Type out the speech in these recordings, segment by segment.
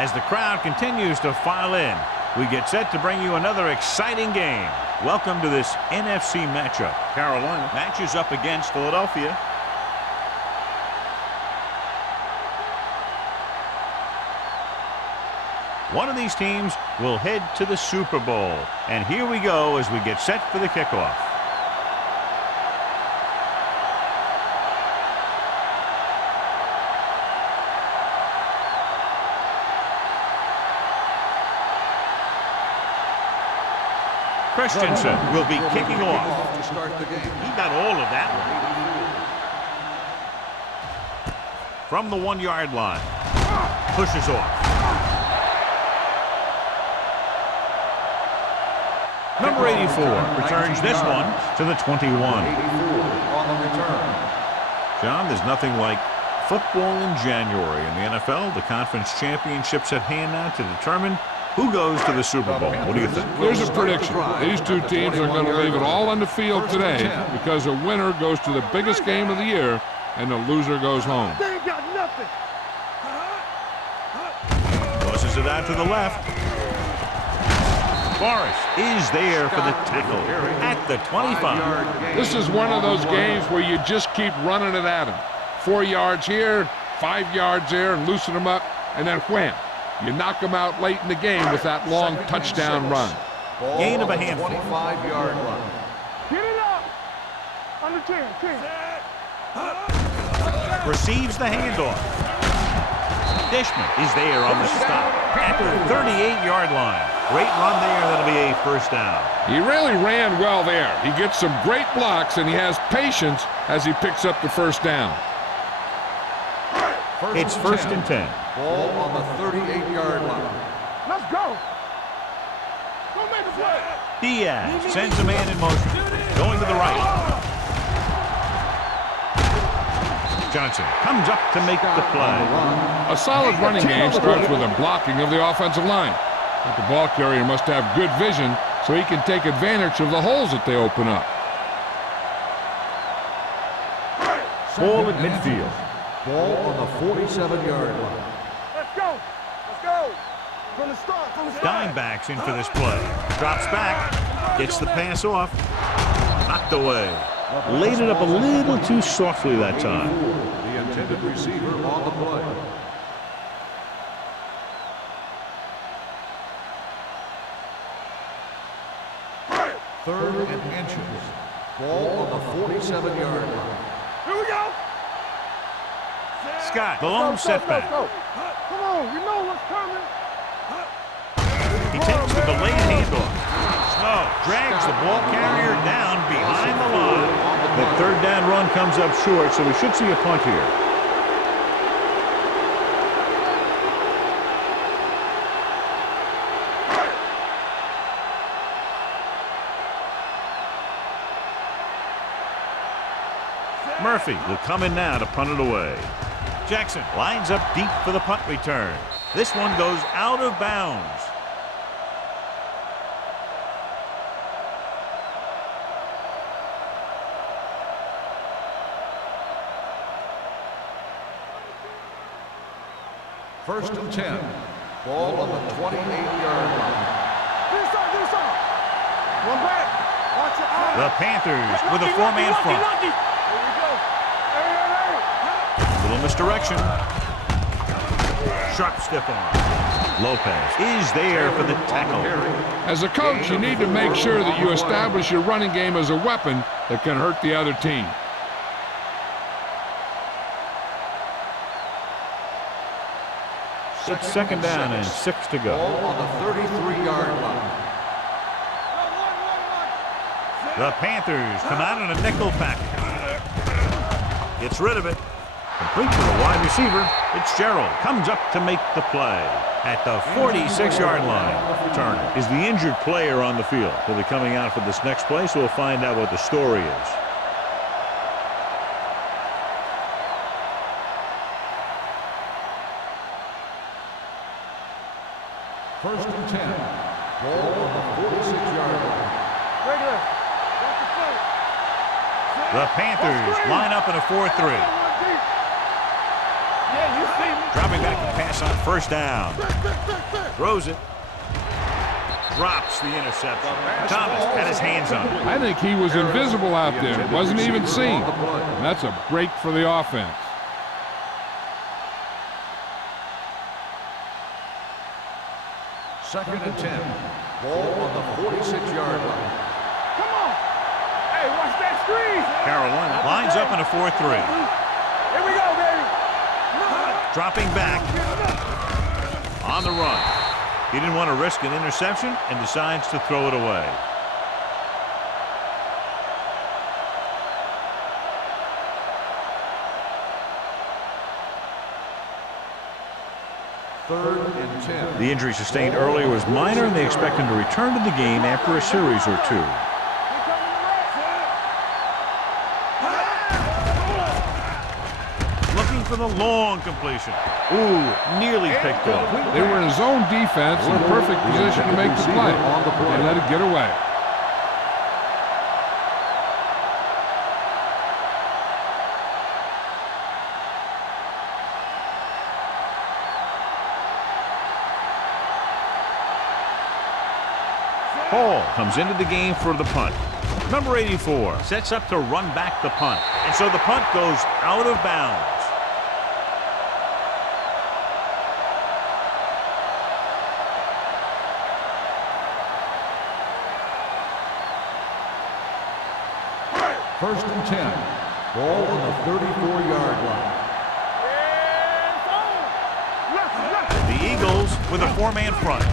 As the crowd continues to file in, we get set to bring you another exciting game. Welcome to this NFC matchup. Carolina matches up against Philadelphia. One of these teams will head to the Super Bowl. And here we go as we get set for the kickoff. Christensen will be kicking off to start the game. He got all of that one. From the 1-yard line. Pushes off. Number 84 returns this one to the 21. John, there's nothing like football in January in the NFL. The conference championships at hand now to determine who goes to the Super Bowl. What do you think? Here's a prediction. These two teams are going to leave it all on the field today because the winner goes to the biggest game of the year and the loser goes home. They ain't got nothing. Tosses it out to the left. Forrest is there for the tackle at the 25. This is one of those games where you just keep running it at him. 4 yards here, 5 yards there, and loosen them up, and then wham. You knock them out late in the game with that long touchdown run. Gain of a handful. 25-yard run. Get it up. Under 10. Receives the handoff. Dishman is there on the stop at the 38-yard line. Great run there. That'll be a first down. He really ran well there. He gets some great blocks, and he has patience as he picks up the first down. It's first and 10. Ball on the 38-yard line. Let's go. Go make a play. Diaz sends a man in motion. Going to the right. Johnson comes up to make the play. A solid running game starts with a blocking of the offensive line. But the ball carrier must have good vision so he can take advantage of the holes that they open up. Ball at midfield. Ball on the 47-yard line. Let's go. Let's go. From the start. Dime backs in for this play. Drops back. Gets the pass off. Knocked away. Laid it up a little too softly that time. The intended receiver on the play. Third and inches. Ball on the 47-yard line. Here we go. Scott, the lone setback. Come on, you know what's coming. He takes the delayed handoff. Snow drags the ball carrier down behind the line. The third down run comes up short, so we should see a punt here. Murphy will come in now to punt it away. Jackson lines up deep for the punt return. This one goes out of bounds. First and 10. Ball on the 28-yard line. One back. Watch your eyes. The Panthers with a 4-man front. Little misdirection. Sharp stiff arm. Lopez is there for the tackle. As a coach, you need to make sure that you establish your running game as a weapon that can hurt the other team. It's second down and 6 to go. Ball on the 33-yard line. The Panthers come out in a nickel package. Gets rid of it. Complete to the wide receiver. Fitzgerald comes up to make the play at the 46-yard line. Turner is the injured player on the field. He'll be coming out for this next play, so we'll find out what the story is. First and 10. Ball on the 46-yard line. The Panthers line up in a 4-3. Yeah, you see me. Dropping back to pass on first down. Throws it. Drops the interception. Thomas had his hands on it. I think he was invisible out there. Wasn't even seen. And that's a break for the offense. Second and 10. Ball on the 46-yard line. Come on. Hey, watch that screen. Carolina lines up in a 4-3. Here we go, baby. Dropping back. On the run. He didn't want to risk an interception and decides to throw it away. Third and 10. The injury sustained earlier was minor, and they expect him to return to the game after a series or two. Looking for the long completion. Ooh, nearly picked off. They were in a zone defense in perfect position to make the play. They let it get away. Hall comes into the game for the punt. Number 84 sets up to run back the punt. And so the punt goes out of bounds. First and 10. Ball on the 34-yard line. The Eagles with a 4-man front.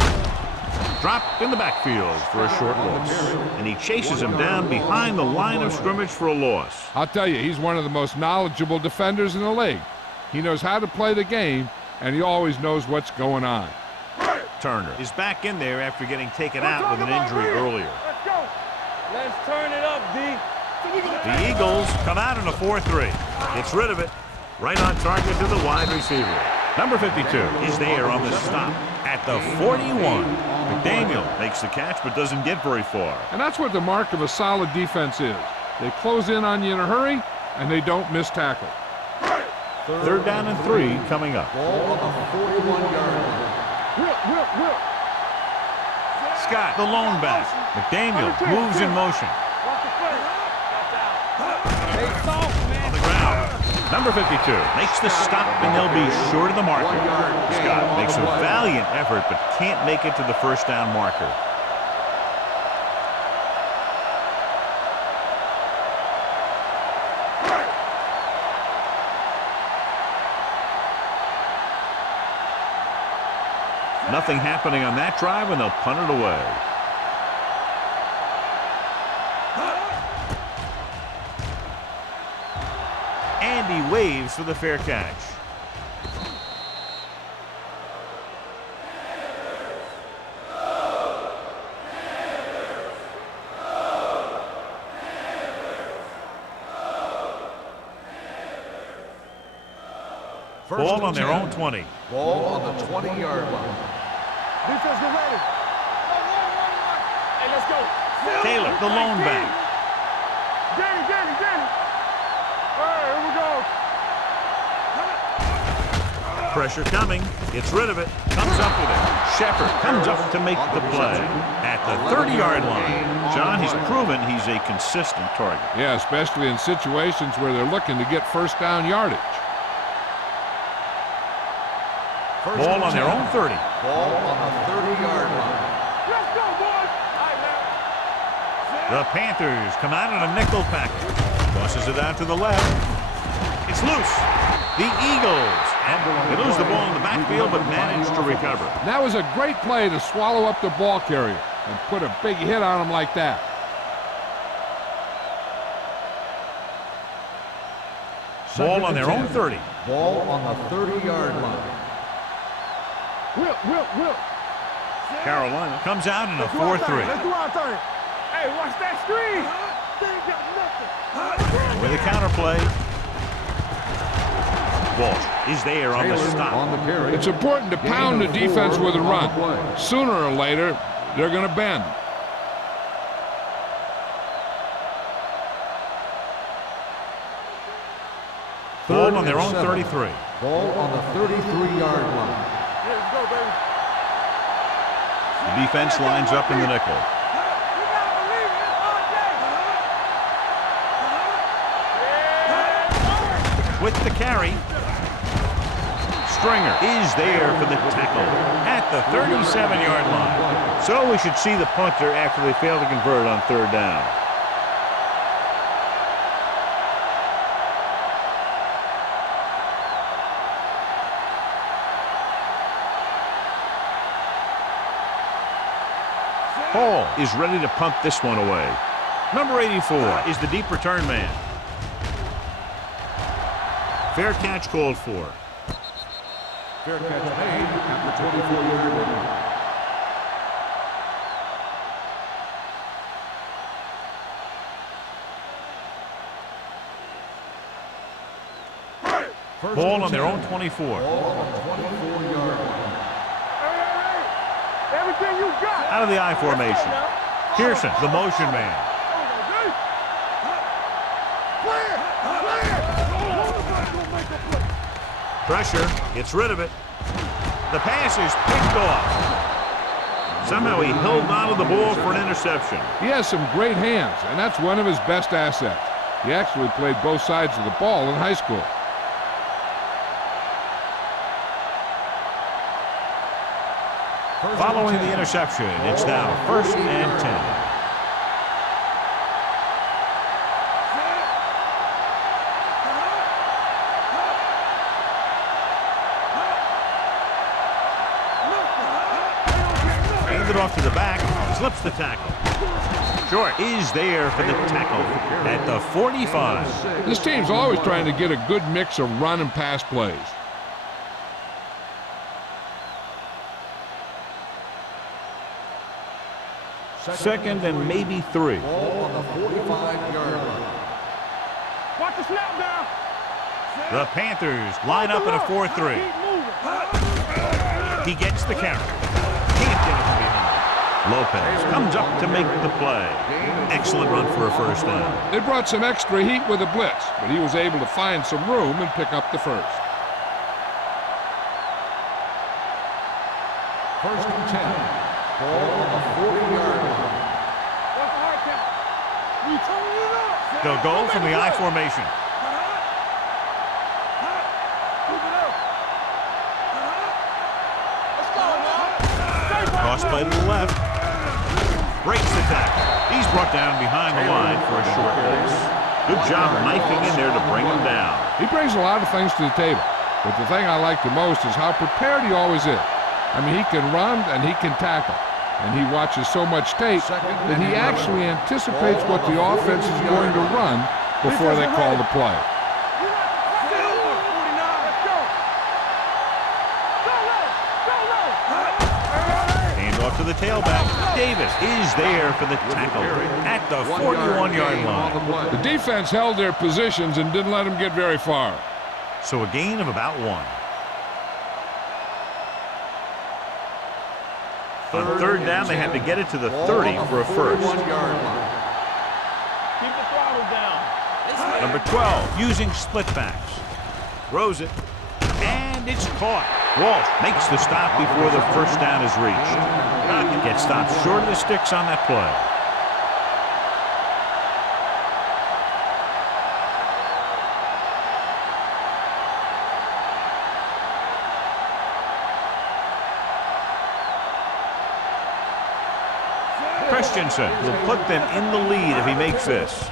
Dropped in the backfield for a short loss. And he chases him down behind the line of scrimmage for a loss. I'll tell you, he's one of the most knowledgeable defenders in the league. He knows how to play the game, and he always knows what's going on. Turner is back in there after getting taken out with an injury earlier. Let's go. Let's turn it up, D. The Eagles come out in a 4-3. Gets rid of it. Right on target to the wide receiver. Number 52 is there on the stop at the 41. McDaniel makes the catch but doesn't get very far. And that's what the mark of a solid defense is. They close in on you in a hurry, and they don't miss tackle. Third down and 3 coming up. Ball on the 41-yard line. Scott, the lone back. McDaniel moves in motion. On the ground. Number 52 makes the stop, and they'll be short of the marker. Scott makes a valiant effort but can't make it to the first down marker. Nothing happening on that drive, and they'll punt it away. And he waves for the fair catch. Ball on their own 20. Ball on the 20-yard line. Defense, get ready. Hey, let's go. Taylor, the lone back. Danny. All right, here we go. Pressure coming. Gets rid of it. Comes up with it. Shepard comes up to make the play at the 30-yard line. John, he's proven he's a consistent target. Yeah, especially in situations where they're looking to get first down yardage. Ball on their own 30. Ball on the 30-yard line. Let's go, boys. All right, man. The Panthers come out in a nickel package. Tosses it out to the left. It's loose. The Eagles. And they lose the ball in the backfield but manage to recover. That was a great play to swallow up the ball carrier and put a big hit on him like that. Ball on their own 30. Ball on the 30-yard line. Will. Carolina comes out in a Let's 4-3. do our thing. Hey, watch that screen. They ain't got nothing. With a counterplay. Walsh is there on the Taylor stop. on the carry. It's important to pound the defense with a run. Sooner or later, they're going to bend. Ball on their own 33. Ball on the 33-yard line. Let's go, baby. The defense lines up in the nickel. You gotta believe it. It's all day. With the carry. Stringer is there for the tackle at the 37-yard line. So we should see the punter after they fail to convert on third down. Hall is ready to punt this one away. Number 84 is the deep return man. Fair catch called for. Fair catch made at the 24-yard line. Ball on their own 24. Ball on the 24-yard line. Hey, everything you got. Out of the I formation. Pearson, the motion man. Pressure, gets rid of it. The pass is picked off. Somehow he held on to the ball for an interception. He has some great hands, and that's one of his best assets. He actually played both sides of the ball in high school. Following the interception, it's now 1st and 10. Handed off to the back, slips the tackle. Short is there for the tackle at the 45. This team's always trying to get a good mix of run and pass plays. Second and maybe 3. Ball on the 45-yard line. Watch the snap down. The Panthers line up in a 4-3. He gets the carry. Can't get it from behind. Lopez comes up to make the play. Excellent run for a first down. They brought some extra heat with a blitz, but he was able to find some room and pick up the first. 1st and 10. Ball on the 40-yard line. What's the hard count? We turn it up. They'll go from the I formation. Keep it up. Let's go, man. Cross play to the left. Breaks the tackle. He's brought down behind the line for a short loss. Good job knifing in there to bring him down. He brings a lot of things to the table, but the thing I like the most is how prepared he always is. I mean, he can run and he can tackle, and he watches so much tape that he actually anticipates what the offense is going to run before they call the play. Hand off to the tailback. Davis is there for the tackle at the 41-yard line. The defense held their positions and didn't let them get very far. So a gain of about 1. On third down, they had to get it to the 30 for a first. Keep the throttle down. Number 12, using split backs. Throws it, and it's caught. Walsh makes the stop before the first down is reached. Knockett gets stopped short of the sticks on that play. Christensen will put them in the lead if he makes this.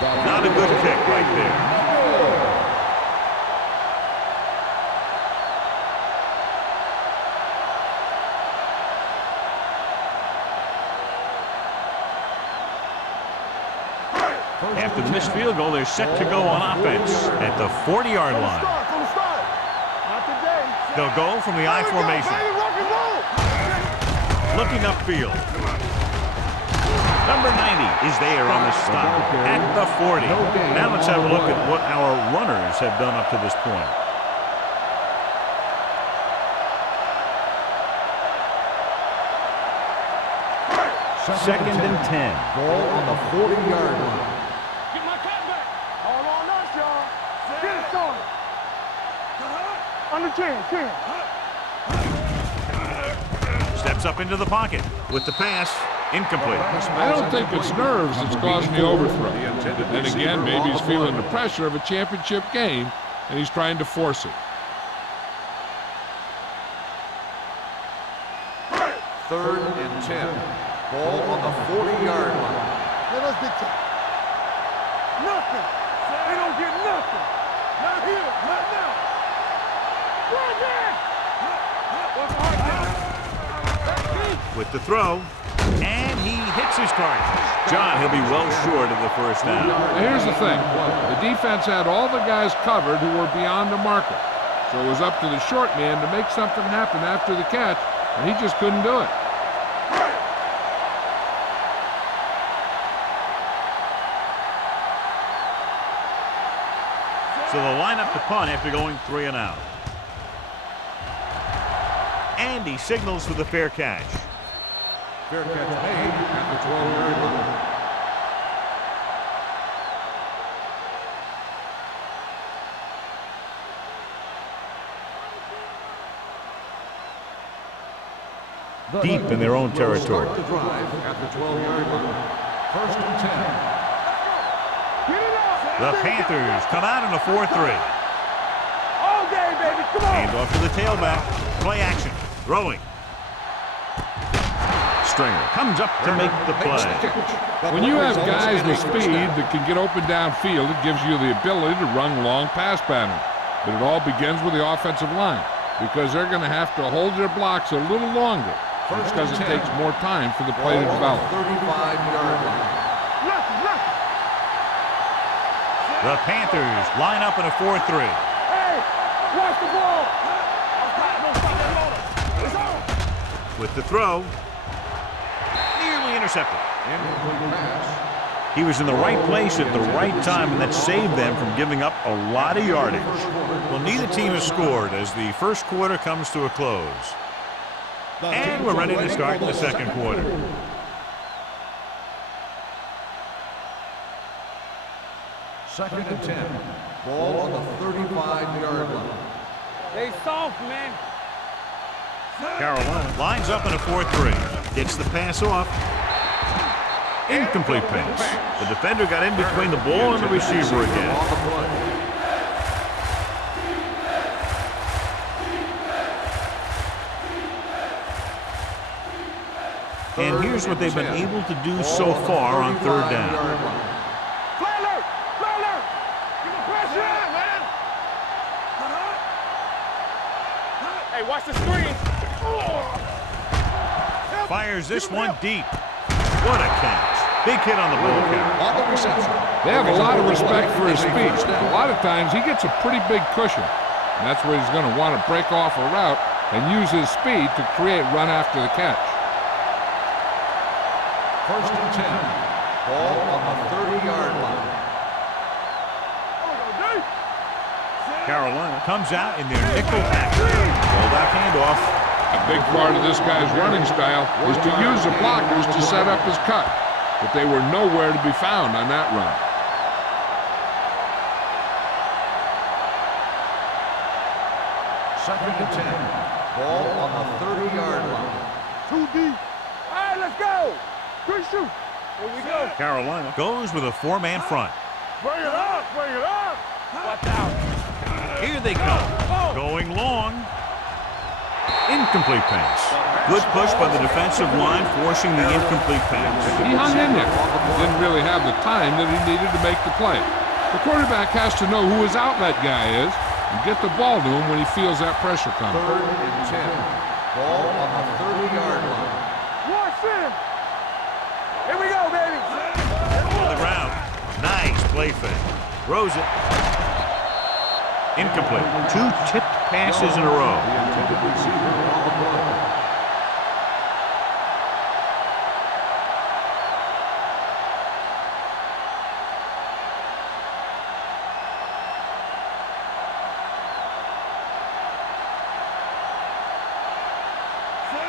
Not a good kick right there. After the missed field goal, they're set to go on offense at the 40-yard line. Not today. They'll go from the I formation. Looking upfield. Number 90 is there on the stop at the 40. Now let's have a look at what our runners have done up to this point. Second and 10. Ball on the 40-yard line. Get my cat back. All on us, y'all. 10. Steps up into the pocket with the pass. Incomplete. I don't think it's nerves that's causing the overthrow. And again, maybe he's feeling the pressure of a championship game, and he's trying to force it. 3rd and 10. Ball on the 40-yard line. Let us big time. Nothing. They don't get nothing. Not here. Not now. Right there. What's the hard down? With the throw. And he hits his target. John, he'll be well short of the first down. Now, here's the thing. The defense had all the guys covered who were beyond the marker. So it was up to the short man to make something happen after the catch, and he just couldn't do it. So they'll line up to punt after going 3 and out. And he signals for the fair catch. Fair catch made at the 12-yard line. Deep in their own territory. Start the drive at the 12-yard line. 1st and 10. The Panthers come out in a 4-3. All day, baby. Come on. Hand off to the tailback. Play action. Throwing. Stringer comes up to make the play. When you have guys with speed that can get open downfield, it gives you the ability to run long pass patterns. But it all begins with the offensive line, because they're going to have to hold their blocks a little longer. It's because it takes more time for the play to develop. 35-yard line. The Panthers line up in a 4-3. Hey, watch the ball. It's on. With the throw. Nearly intercepted. Incomplete pass. He was in the right place at the right time, and that saved them from giving up a lot of yardage. Well, neither team has scored as the first quarter comes to a close. And we're ready to start the second quarter. Second and 10. Ball on the 35-yard line. They soft, man. Carolina lines up in a 4-3. Gets the pass off. Incomplete pass. The defender got in between the ball and the receiver again. On the play. And here's what they've been able to do so far on 3rd down. Fly alert. Give him pressure, man. Hey, watch the screen. Fires this one deep. What a catch. Big hit on the ball carrier. On the reception. They have a lot of respect for his speed. A lot of times he gets a pretty big cushion. And that's where he's going to want to break off a route and use his speed to create run after the catch. 1st and 10. Ball on the 30-yard line. Carolina comes out in their nickel pack. Fullback handoff. A big part of this guy's running style is to use the blockers to set up his cut. But they were nowhere to be found on that run. Second and 10. Ball on the 30-yard line. Too deep. All right, let's go. Quick shoot. Here we go. Carolina goes with a 4-man front. Bring it up. Watch out. Here they come. Going long. Incomplete pass. Good push by the defensive line, forcing the incomplete pass. He hung in there. Didn't really have the time that he needed to make the play. The quarterback has to know who his outlet guy is and get the ball to him when he feels that pressure coming. 3rd and 10. Ball on the 30-yard line. Watch him. Here we go, baby. On the ground. Nice play fake. Throws it. Incomplete. 2 tipped passes in a row. The intended receiver on the play.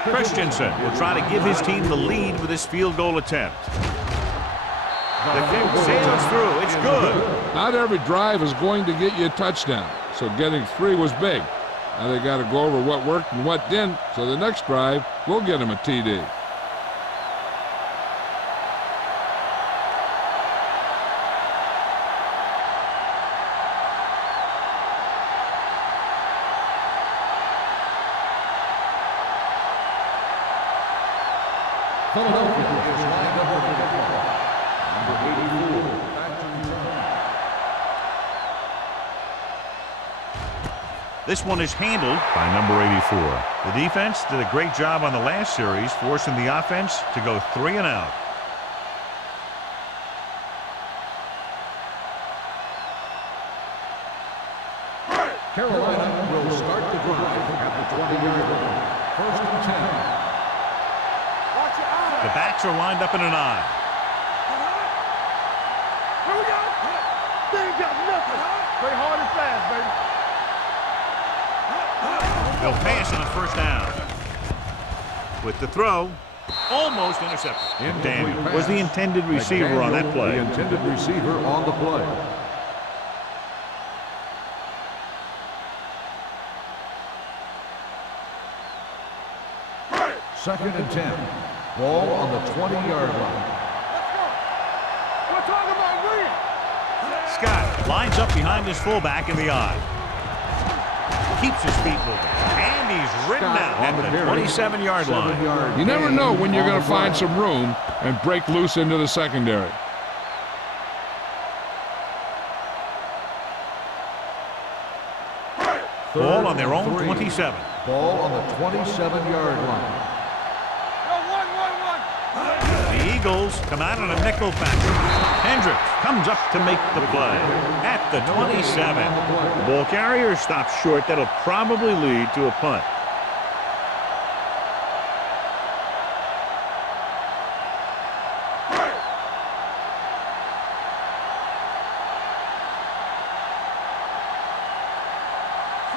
Christensen will try to give his team the lead with his field goal attempt. The kick sails through. It's good. Not every drive is going to get you a touchdown, so getting 3 was big. Now they got to go over what worked and what didn't, so the next drive will get them a TD. Philadelphia is lined up for the kickoff. Number 84, back to return. This one is handled by number 84. The defense did a great job on the last series, forcing the offense to go 3 and out. Carolina will start the drive at the 20-yard line. First and 10. The backs are lined up in an eye. Here we go. They ain't got nothing. Play hard and fast, baby. They'll pass on a first down. With the throw, almost intercepted. Daniel was the intended receiver on that play. The intended receiver on the play. Second and 10. Ball on the 20-yard line. We're talking about green. Scott lines up behind his fullback in the eye. Keeps his feet moving. And he's ridden out at the 27-yard line. You never know when you're going to find some room and break loose into the secondary. Ball on their own 27. Ball on the 27-yard line. The Eagles come out on a nickel package. Hendricks comes up to make the play at the 27. The ball carrier stops short. That'll probably lead to a punt.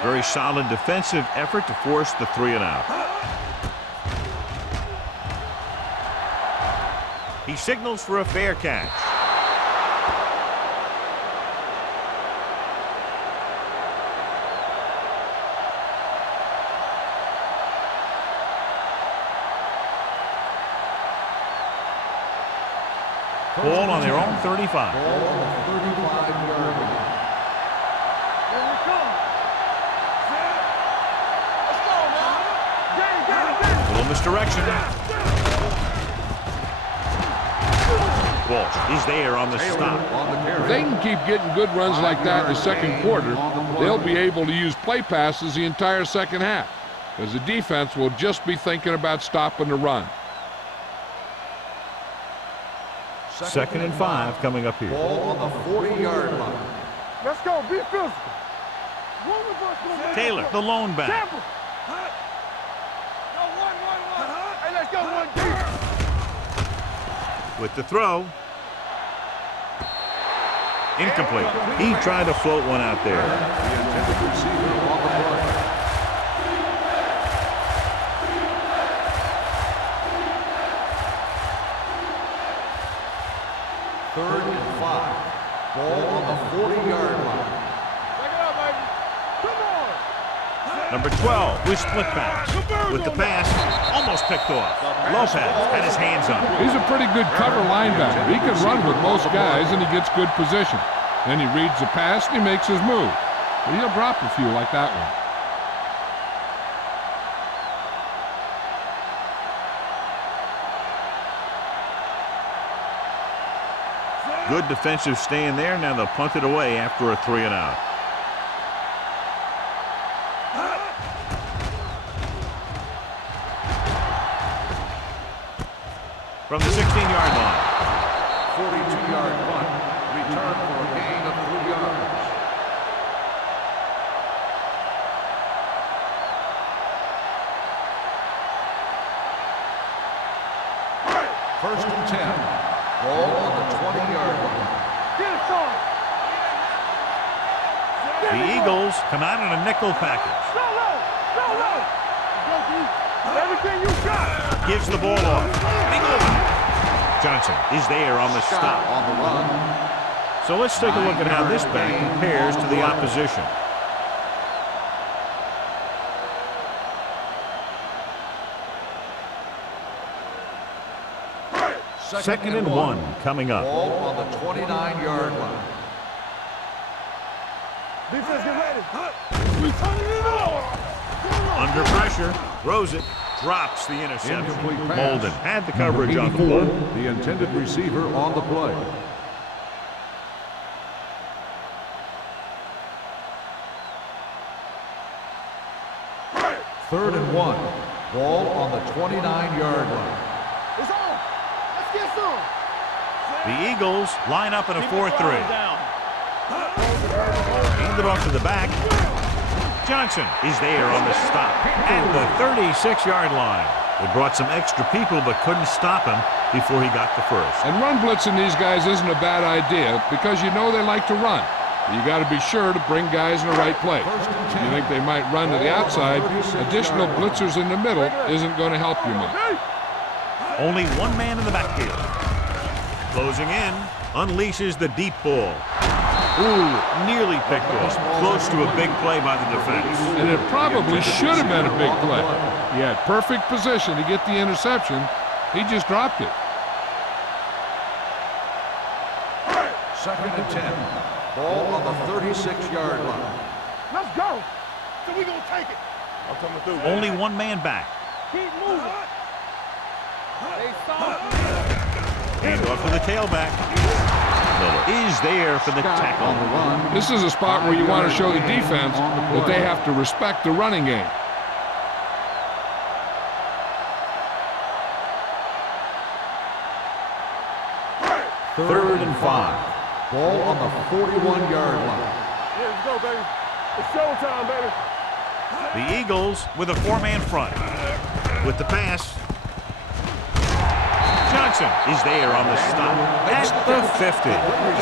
Very solid defensive effort to force the 3 and out. He signals for a fair catch. Ball on their own 35. Ball on the 35-yard line. Here we come. Let's go, man. A little misdirection. Walsh is there on the stop. If they can keep getting good runs like that in the second quarter, they'll be able to use play passes the entire second half, because the defense will just be thinking about stopping the run. Second and 5 coming up here. Ball on the 40-yard line. Let's go. Be physical. One of us gonna Taylor, the lone back. Tampa. Go one. Hey, let's go one deep. With the throw. Incomplete. He tried to float one out there. The intended receiver on the play. Third and 5. Ball on the 40-yard line. Check it out, baby. Come on. Number 12 with split backs. With the pass, almost picked off. Lopez had his hands up. He's a pretty good cover linebacker. He can run with most guys, and he gets good position. Then he reads the pass, and he makes his move. But he'll drop a few like that one. Good defensive stand there. Now they'll punt it away after a 3 and out. From the 16-yard line. 42-yard punt. Return for a gain of 3 yards. First and 10. Ball on the 20-yard line. Get it, son. The Eagles come out in a nickel package. Go low. Go deep. Everything you got. Gives the ball off. Johnson is there on the stop. On the run. So let's take a look at how this back compares to the opposition. Second and 1 coming up. Ball on the 29-yard line. Defense, get ready. We turning it on. Under pressure, throws it, drops the interception. Incomplete pass. Molden had the coverage on the Number play. 84, the intended receiver on the play. Third and 1. Ball on the 29-yard line. It's on. Let's get some. The Eagles line up in a 4-3. Hand it off to the back. Johnson is there on the stop at the 36-yard line. They brought some extra people but couldn't stop him before he got the first. And run blitzing these guys isn't a bad idea because you know they like to run. You got to be sure to bring guys in the right place. If you think they might run to the outside, additional blitzers in the middle isn't going to help you much. Only one man in the backfield. Closing in, unleashes the deep ball. Ooh, nearly picked off. Close to a big play by the defense. And it probably should have been a big play. He had perfect position to get the interception. He just dropped it. Second and 10. Ball on the 36-yard line. Let's go. So we gonna take it. I'm coming through. Only one man back. Keep moving. They saw. Hand off to the tailback. Miller is there for the tackle. On the run. This is a spot where you want to show the defense that they have to respect the running game. Third and 5. Ball on the 41-yard line. Yeah, let's go, baby. It's showtime, baby. The Eagles with a 4-man front. With the pass. Johnson is there on the stop at the 50.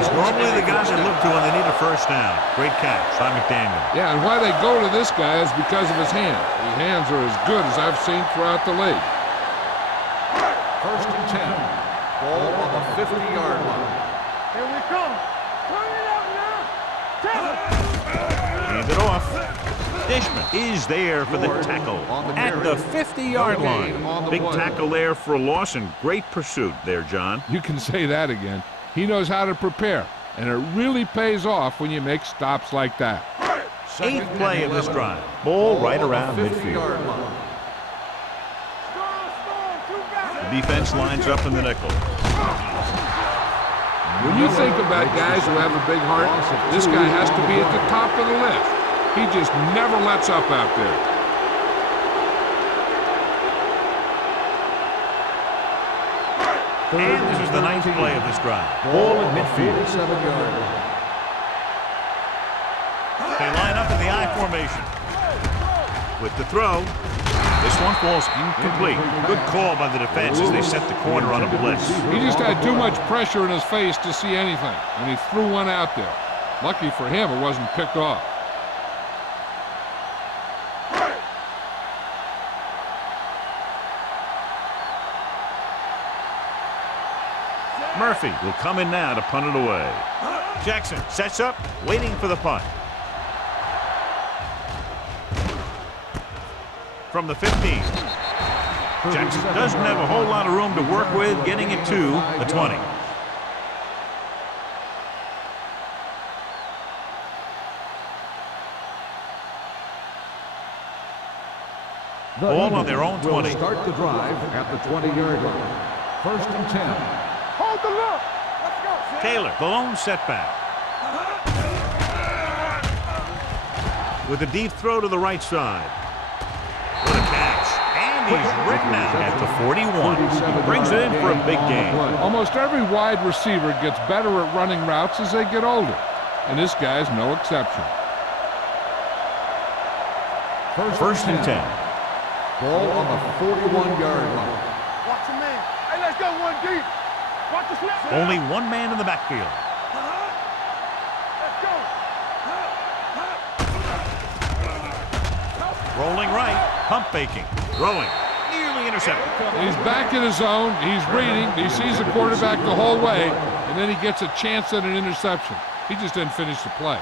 It's normally the guys they look to when they need a first down. Great catch by McDaniel. Yeah, and why they go to this guy is because of his hands. His hands are as good as I've seen throughout the league. First and 10. Ball on the 50-yard line. Here we come. Turn it out now. Tell it. Hand it off. Dishman is there for the tackle at the 50-yard line. Big tackle there for a loss and great pursuit there, John. You can say that again. He knows how to prepare, and it really pays off when you make stops like that. Eighth play of this drive. Ball right around midfield. The defense lines up in the nickel. When you think about guys who have a big heart, this guy has to be at the top of the list. He just never lets up out there. And this is the ninth play of this drive. Ball in midfield. 47-yard line. They line up in the I formation. With the throw, this one falls incomplete. Good call by the defense as they set the corner on a blitz. He just had too much pressure in his face to see anything, and he threw one out there. Lucky for him, it wasn't picked off. Murphy will come in now to punt it away. Jackson sets up, waiting for the punt. From the 15. Jackson doesn't have a whole lot of room to work with, getting it to the 20. Ball on their own 20. Start the drive at the 20-yard line. First and 10. Hold the look. Let's go. Taylor, the lone setback. With a deep throw to the right side. What a catch. And he's written out at the 41. He brings it in for a big game. Almost every wide receiver gets better at running routes as they get older, and this guy's no exception. First and 10. Ball on the 41-yard line. Watch your man. Hey, let's go one deep. Watch the snap. Only one man in the backfield. Let's go. Rolling right, pump faking, throwing, nearly intercepted. He's back in his zone, he's reading, he sees the quarterback the whole way, and then he gets a chance at an interception. He just didn't finish the play.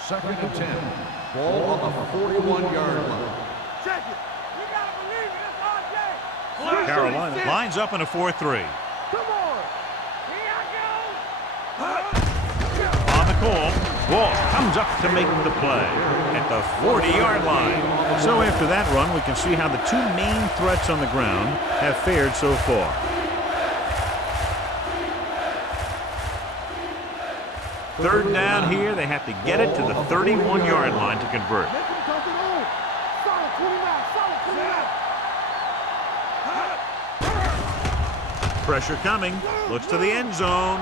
Second and 10. Ball on the 41-yard line. Check it. You gotta believe it. Carolina lines up in a 4-3. Come on. Here I go. On the call, Wall comes up to make the play at the 40-yard line. So after that run, we can see how the two main threats on the ground have fared so far. Third down here, they have to get it to the 31-yard line to convert. Make him come to the hole. Solid 29. Solid 29. Pressure coming. Looks to the end zone.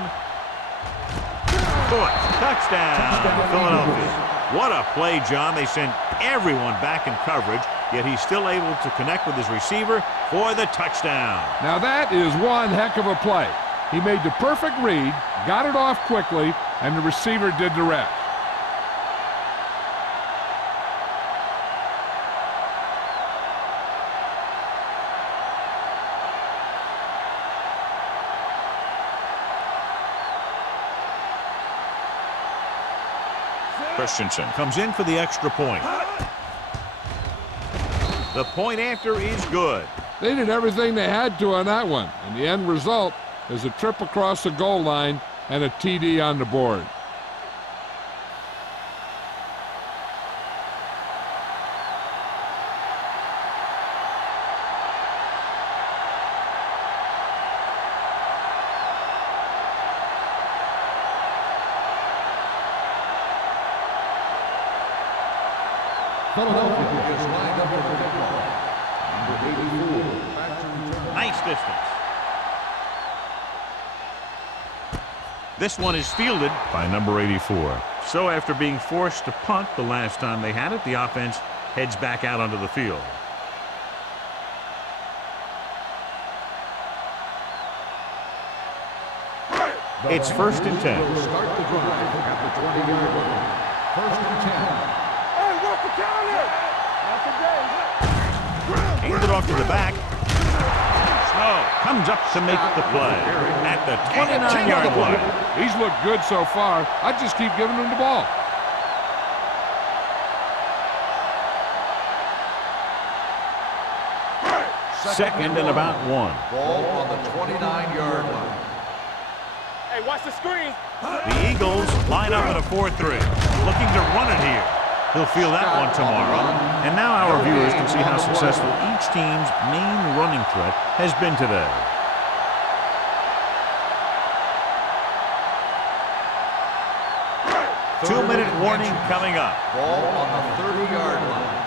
Caught. Touchdown, Philadelphia. What a play, John. They sent everyone back in coverage, yet he's still able to connect with his receiver for the touchdown. Now that is one heck of a play. He made the perfect read, got it off quickly, and the receiver did the rest. Christensen comes in for the extra point. The point after is good. They did everything they had to on that one, and the end result is a trip across the goal line and a TD on the board. Philadelphia is lined up with the football. Number 84. Back to return. Nice distance. This one is fielded by number 84. So after being forced to punt the last time they had it, the offense heads back out onto the field. It's 1st and 10. Start the drive at the 20-yard line. 1st and 10. Hey, what's the counter? Not today. Handed off to the back. Snow comes up to make the play at the 29-yard line. He's looked good so far. I just keep giving him the ball. Second and about 1. Ball on the 29-yard line. Hey, watch the screen. The Eagles line up in a 4-3, looking to run it here. He'll feel that one tomorrow. And now our viewers can see how successful each team's main running threat has been today. Two-minute warning coming up. Ball on the 30-yard line.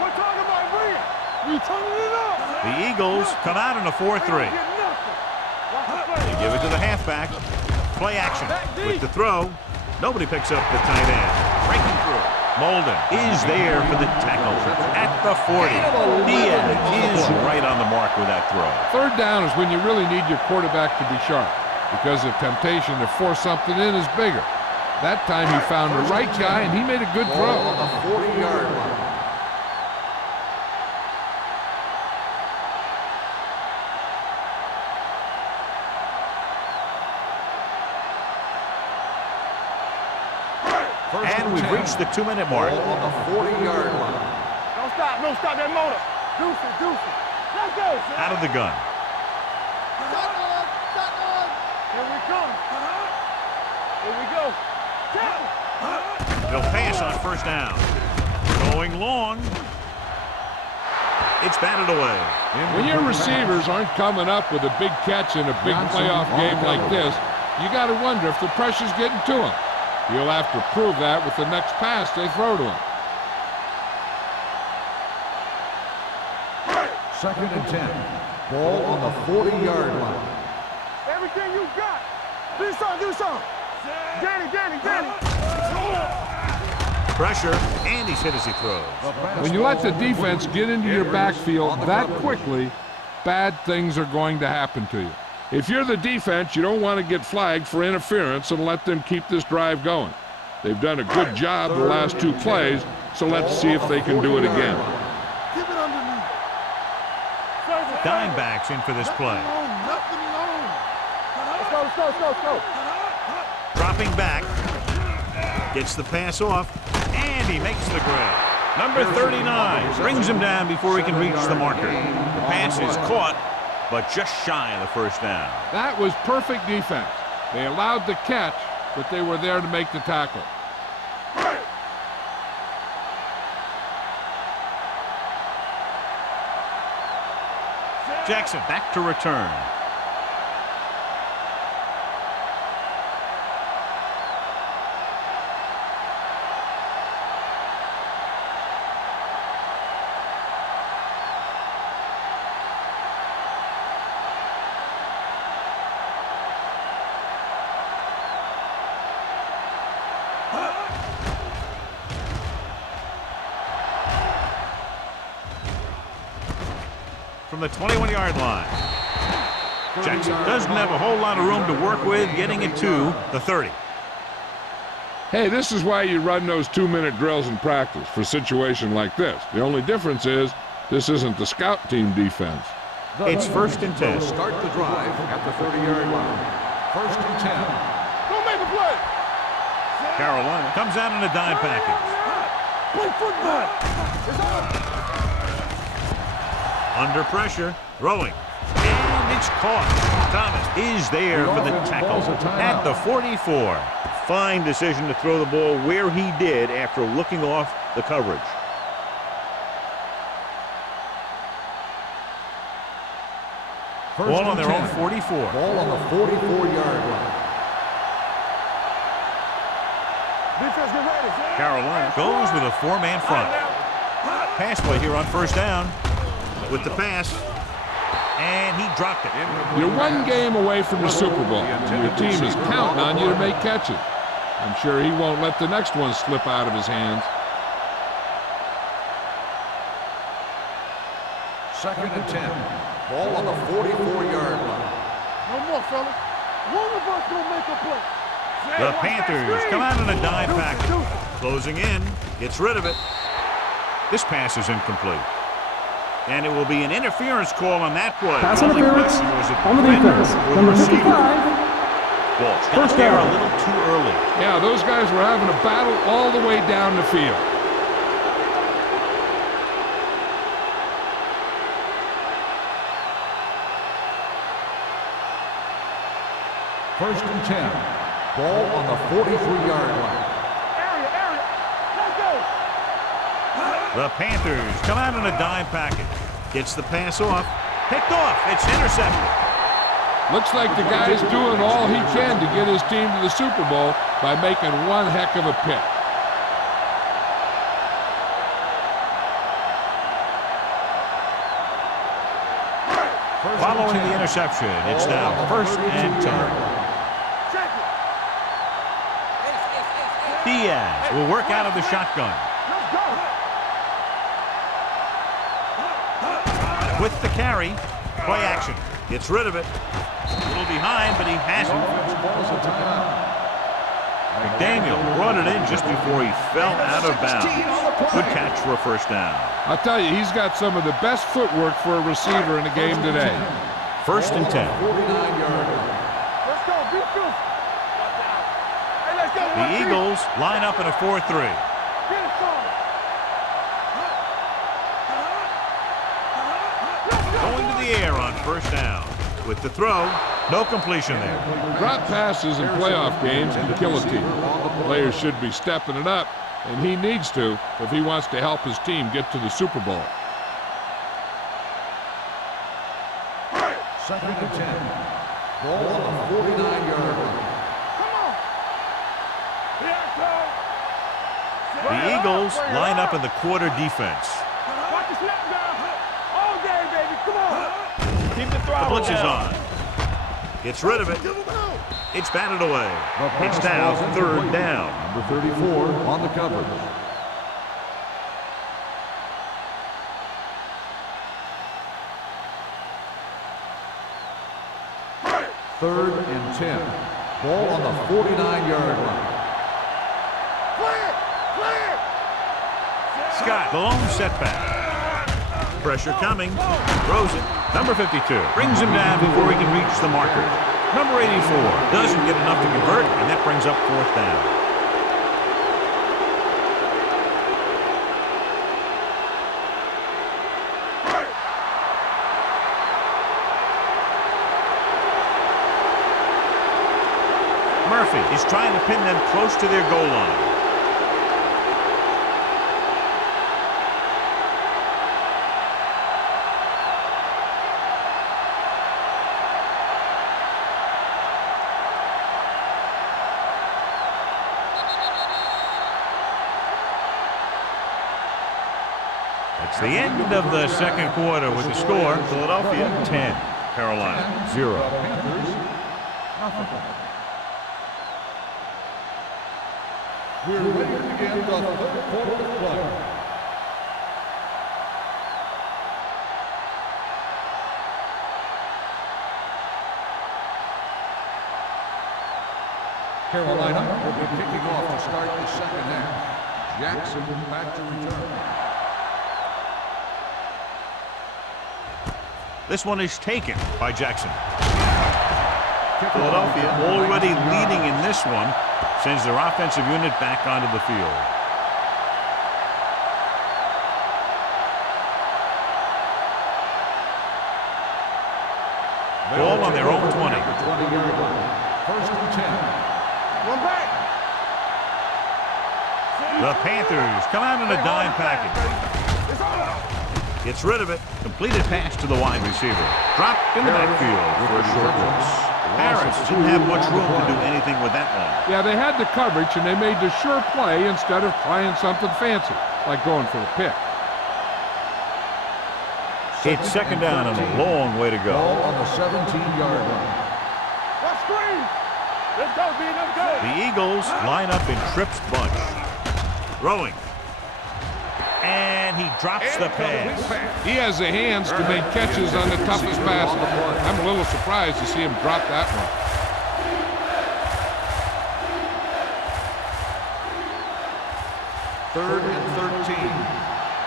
We're talking about bring it. We turning it up. The Eagles come out in a 4-3. Get nothing. Watch the play. They give it to the halfback. Play action with the throw. Nobody picks up the tight end. Breaking through. Molden is there for the tackle at the 40. Diaz is right on the mark with that throw. Third down is when you really need your quarterback to be sharp, because the temptation to force something in is bigger. That time he found the right guy, and he made a good Ball on throw. the 40-yard line. And we've reached the 2-minute mark. Ball on the 40-yard line. Don't stop. Don't stop that motor. Deuce it. Deuce it. Let's go. Out of the gun. Here we come. Here we go. Tackle. They'll pass on 1st down. Going long. It's batted away. When your receivers aren't coming up with a big catch in a big playoff game like this, you got to wonder if the pressure's getting to them. You'll have to prove that with the next pass they throw to him. 2nd and 10. Ball on the 40-yard line. Everything you got. Do something. Do something. Danny. Pressure, and he's hit as he throws. When you let the defense get into your backfield that quickly, bad things are going to happen to you. If you're the defense, you don't want to get flagged for interference and let them keep this drive going. They've done a good job the last 2 plays, so let's see if they can do it again. Give it underneath. Dimebacks in for this play. Nothing alone. Let's go. Dropping back. Gets the pass off, and he makes the grab. Number 39 brings him down before he can reach the marker. The pass is caught, but just shy of the first down. That was perfect defense. They allowed the catch, but they were there to make the tackle. Jackson back to return. From the 21-yard line. Jackson doesn't have a whole lot of room to work with, getting it to the 30. Hey, this is why you run those 2-minute drills in practice for a situation like this. The only difference is this isn't the scout team defense. It's 1st and 10. Start the drive at the 30-yard line. 1st and 10. Don't make a play. Carolina comes out in a dime package. Play football. It's on. Under pressure, throwing, and it's caught. Thomas is there for the tackle at the 44. Fine decision to throw the ball where he did after looking off the coverage. Ball on their own 44. Ball on the 44-yard line. Defense, get ready. Carolina goes with a 4-man front. Pass play here on 1st down with the pass, and he dropped it. You're one game away from the Super Bowl, and your team is counting on you to make catches. I'm sure he won't let the next one slip out of his hands. 2nd and 10. Ball on the 44-yard line. No more, fellas. One of us gonna make a play. The Panthers come out in a dime package. Closing in, gets rid of it. This pass is incomplete. And it will be an interference call on that play. Pass interference on the defense. Number 55. Ball got there a little too early. Yeah, those guys were having a battle all the way down the field. First and 10. Ball on the 43-yard line. Area. Let's go. The Panthers come out in a dime package. Gets the pass off. Picked off. It's intercepted. Looks like the guy's doing all he can to get his team to the Super Bowl by making one heck of a pick. Following the interception, it's now 1st and 10. Check it. Diaz will work out of the shotgun. Let's go. With the carry, play action. Gets rid of it. A little behind, but he hasn't. McDaniel brought it in just before he fell out of bounds. Good catch for a 1st down. I'll tell you, he's got some of the best footwork for a receiver in the game today. 1st and 10. 49-yard line. Let's go. Be good. Hey, let's go. The Eagles line up in a 4-3. Get it started. Going to the air on 1st down. With the throw, no completion there. Drop passes in playoff games can kill a team. Players should be stepping it up, and he needs to if he wants to help his team get to the Super Bowl. 2nd and 10. Ball on the 49-yard line. Come on. Here I come. The Eagles line up in the quarter defense. Watch the snap down. All day, baby. Come on. Keep the The throttle blitz is down. on. Gets rid of it. It's batted away. It's now 3rd down. Number 34 on the coverage. Third and 10. Ball on the 49-yard line. Clear. Scott, the lone setback. Pressure coming. Throws it. Number 52 brings him down before he can reach the marker. Number 84 doesn't get enough to convert, and that brings up 4th down. McDuffie is trying to pin them close to their goal line. It's the end of the second quarter with the score, Philadelphia 10, Carolina 0. We're ready to begin the third quarter of play. Carolina will be kicking off to start the second half. Jackson back to return. This one is taken by Jackson. Philadelphia already leading in this one, sends their offensive unit back onto the field. Ball on their own 20. 20-yard line. First and 10. One back. The Panthers come out in a dime package. It's over. Gets rid of it. Completed pass to the wide receiver. Dropped in the backfield for a short loss. Harris didn't have much room to do anything with that one. Yeah, they had the coverage, and they made the sure play instead of trying something fancy, like going for a pick. It's second down and a long way to go. Ball on the 17-yard line. Let's screen. Let's go, B. Let's go. The Eagles line up in Tripp's bunch. Throwing. And he drops the pass. He has the hands to make catches on the toughest passes. I'm a little surprised to see him drop that one. Third and 13.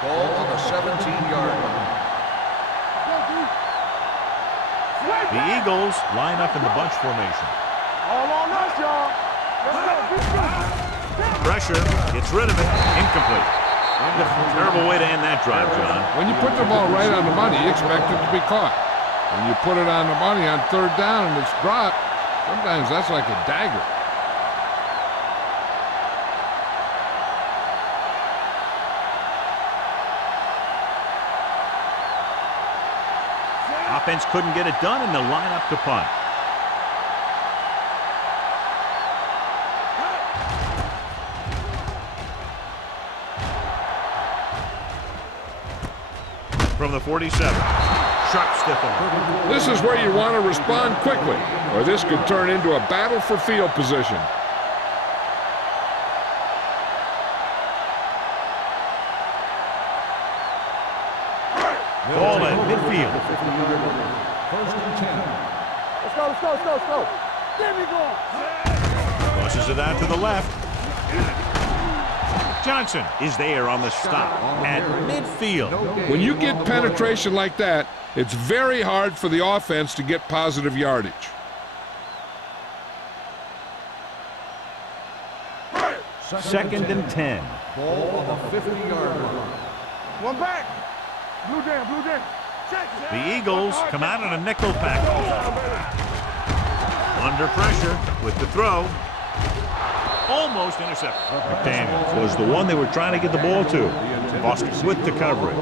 Ball on the 17-yard line. The Eagles line up in the bunch formation. All on us, y'all. Let's go. Pressure. Gets rid of it. Incomplete. Terrible way to end that drive, John. When you put the ball right on the money, you expect it to be caught. When you put it on the money on third down and it's dropped, sometimes that's like a dagger. Offense couldn't get it done, and they'll line up to punt. From the 47. Sharp stiff arm. This is where you want to respond quickly, or this could turn into a battle for field position. Ball at midfield. First and 10. Let's go, let's go, let's go, let's go. Get me going. Crosses it out to the left. Johnson is there on the stop at midfield. When you get penetration like that, it's very hard for the offense to get positive yardage. Second and 10. Ball on the 50-yard line. One back. Blue jam, blue jam. Check. The Eagles come out in a nickel package. Under pressure with the throw. Almost intercepted. McDaniels was the one they were trying to get the ball to. Boston with the coverage.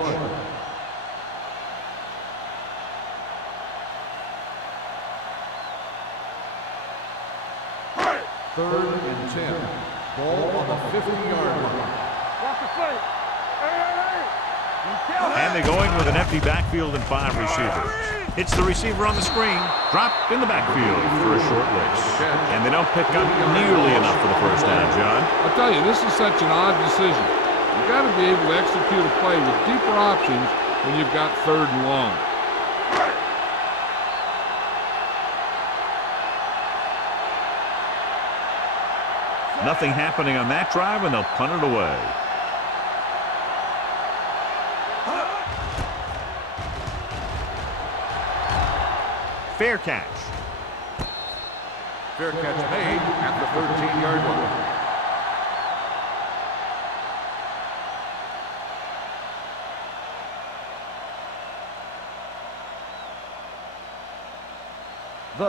Third and 10. Ball on the 50-yard line. Watch the play. Hey. And they're going with an empty backfield and 5 receivers. It's the receiver on the screen, dropped in the backfield for a short loss. And they don't pick up nearly enough for the first down, John. I'll tell you, this is such an odd decision. You've got to be able to execute a play with deeper options when you've got third and long. Nothing happening on that drive, and they'll punt it away. Fair catch. Fair catch made at the 13-yard line.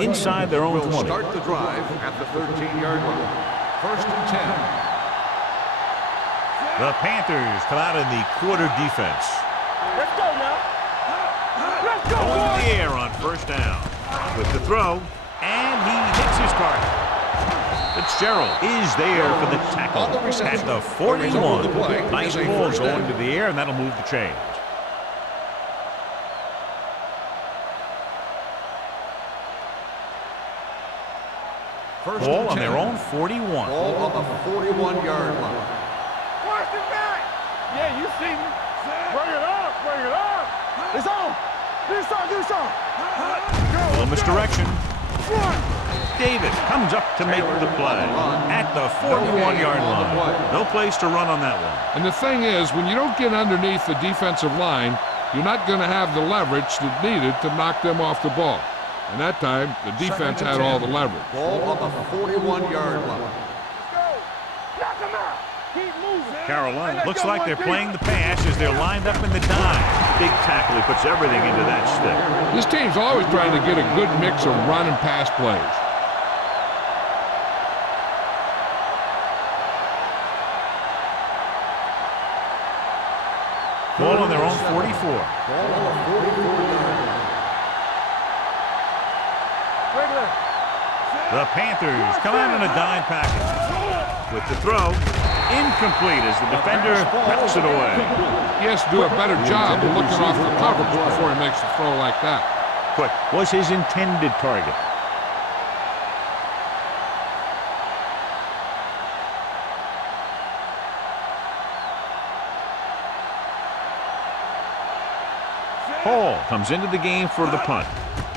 inside their own will 20. start the drive at the 13-yard line. 1st and 10. The Panthers come out in the quarter defense. Let's go now. Let's go, Going to boys. the air on 1st down. With the throw, and he hits his target. Fitzgerald is there for the tackle On the reception. at the The result 41. of the play Nice is a ball 1st going down. to the air, and that'll move the chains. Ball on their own 41. Ball on the 41-yard line. Watch the back. Yeah, you see me. Bring it up. Bring it up. It's on. This on. This on. A little misdirection. Davis comes up to make the play at the 41-yard line. No place to run on that one. And the thing is, when you don't get underneath the defensive line, you're not going to have the leverage that's needed to knock them off the ball. And that time, the defense had all the leverage. Ball on the 41-yard line. Go. Knock him out. Keep moving. Carolina looks like they're playing the pass as they're lined up in the dime. Big tackle. He puts everything into that stick. This team's always trying to get a good mix of run and pass plays. Ball on their own 44. Ball on the 44-yard line. The Panthers come out in a dime package. With the throw, incomplete as the defender knocks it away. He has to do a better job of looking off the coverage before he makes a throw like that. But was his intended target. Hall comes into the game for the punt.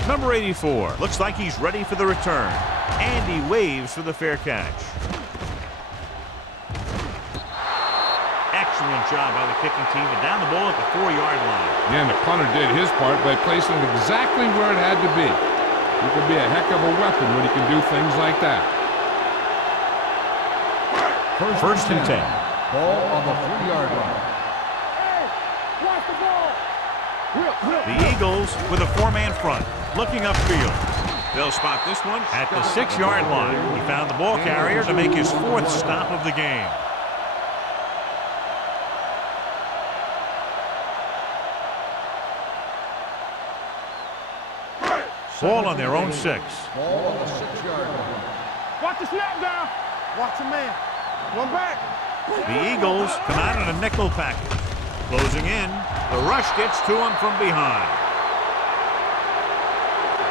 Number 84 looks like he's ready for the return. And he waves for the fair catch. Excellent job by the kicking team to down the ball at the 4-yard line. Yeah, and the punter did his part by placing it exactly where it had to be. He can be a heck of a weapon when he can do things like that. 1st and 10. Ball on the 3-yard line. Hey, watch the ball. The Eagles with a 4-man front, looking upfield. They'll spot this one at the 6-yard line. He found the ball carrier to make his 4th stop of the game. Ball on their own 6. Ball on the 6-yard line. Watch the snap down. Watch the man. One back. The Eagles come out in a nickel package. Closing in, the rush gets to him from behind.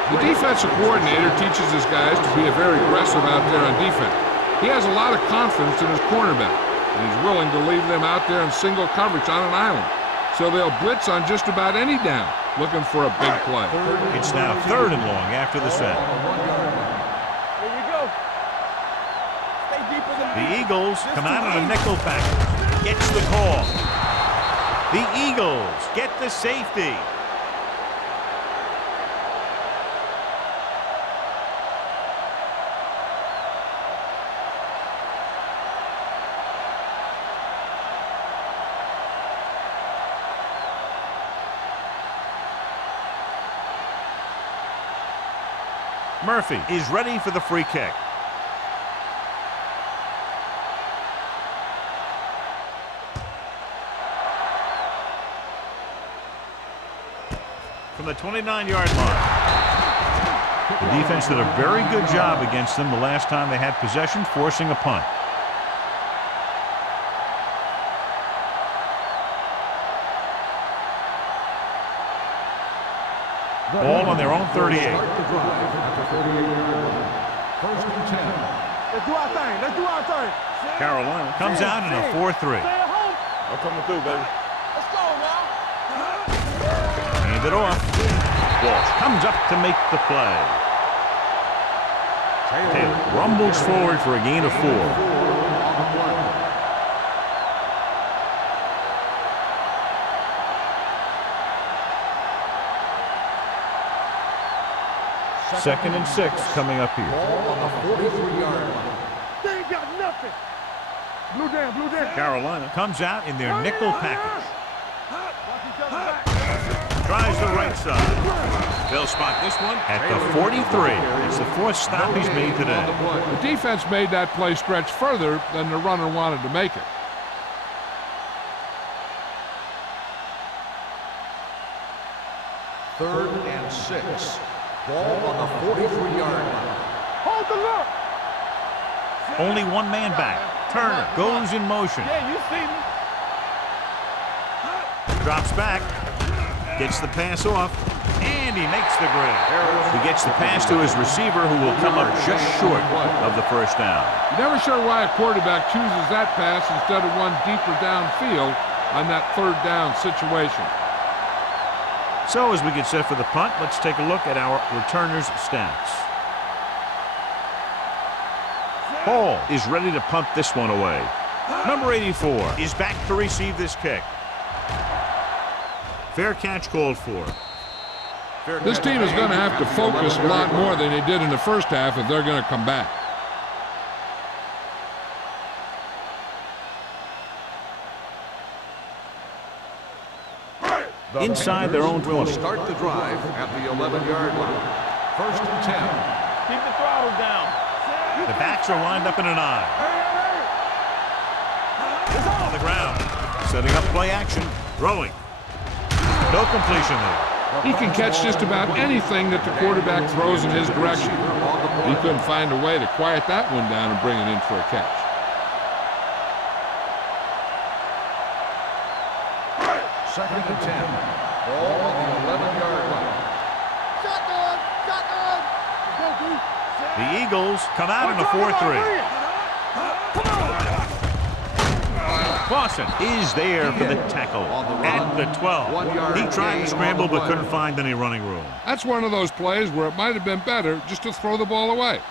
The defensive coordinator teaches his guys to be very aggressive out there on defense. He has a lot of confidence in his cornerback, and he's willing to leave them out there in single coverage on an island. So they'll blitz on just about any down, looking for a big play. It's now 3rd and long after the set. Here we go. Stay deeper than The Eagles come out in a nickel package. Gets the call. The Eagles get the safety. Murphy is ready for the free kick. From the 29-yard line. The defense did a very good job against them the last time they had possession, forcing a punt. Ball on their own 38. Start the drive at the 38-yard line. 1st and 10. Let's do our thing. Let's do our thing. Carolina comes out in a 4-3. Stay at home. I'm coming through, baby. Let's go now. Hand it off. Walsh comes up to make the play. Taylor rumbles forward for a gain of 4. On the play. Second and 6 coming up here. Ball on the 43-yard line. They ain't got nothing. Blue down, blue down. Carolina comes out in their nickel package. Watch each other back. Tries the right side. They'll spot this one at the 43. It's the fourth stop he's made today. The defense made that play stretch further than the runner wanted to make it. Third and 6. Ball on the 43-yard line. Hold the look. Only one man back. Turner goes in motion. Yeah, you see me. Drops back. Gets the pass off. And he makes the grab. He gets the pass to his receiver, who will come up just short of the first down. You're never sure why a quarterback chooses that pass instead of one deeper downfield on that third down situation. So as we get set for the punt, let's take a look at our returners' stats. Hall is ready to punt this one away. Number 84 is back to receive this kick. Fair catch called for. This team is going to have to focus a lot more than they did in the first half if they're going to come back. Inside their own 20. Will start the drive at the 11-yard line. First and 10. Keep the throttle down. The backs are lined up in an eye. On the ground. Setting up play action. Throwing. No completion there. He can catch just about anything that the quarterback throws in his direction. He couldn't find a way to quiet that one down and bring it in for a catch. Second and 10. Ball on the 11-yard line. Shotgun. Shotgun. Go, D. The Eagles come out in a 4-3. Clausen is there for the tackle at the 12. He tried to scramble but couldn't find any running room. That's one of those plays where it might have been better just to throw the ball away.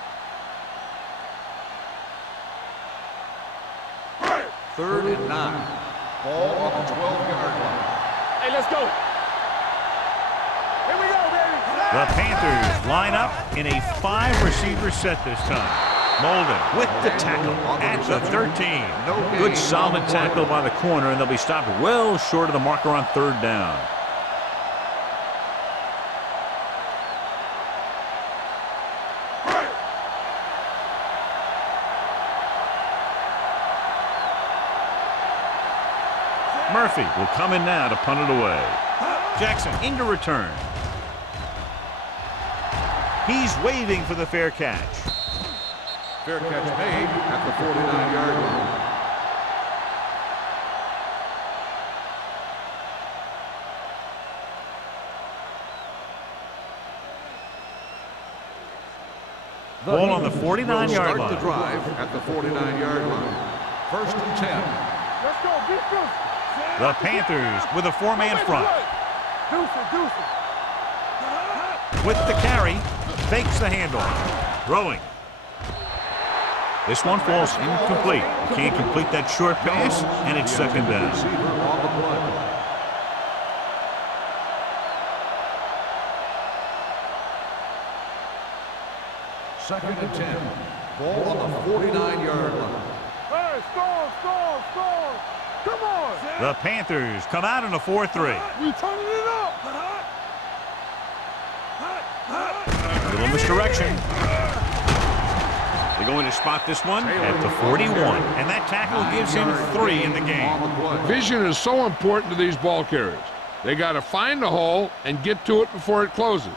Third and 9. Ball on the 12-yard line. Hey, let's go. Here we go, baby. The Panthers line up in a 5-receiver set this time. Molden with the tackle at the 13. Good solid tackle by the corner, and they'll be stopped well short of the marker on third down. Murphy will come in now to punt it away. Jackson into return. He's waiting for the fair catch. Fair catch made at the 49-yard line. Ball on the 49-yard Start the line. drive at the 49-yard line. First and 10. Let's go. Be good. The Panthers with a 4-man front. Deuce it. With the carry, fakes the handoff. Throwing. This one falls incomplete. You can't complete that short pass, and it's second down. Receiver on the play. Second and 10. Ball on the 49-yard line. Hey, score. Come on. The Panthers come out in a 4-3. We turning it up. A little misdirection. They're going to spot this one at the 41, and that tackle gives him 3 in the game. Vision is so important to these ball carriers. They got to find the hole and get to it before it closes.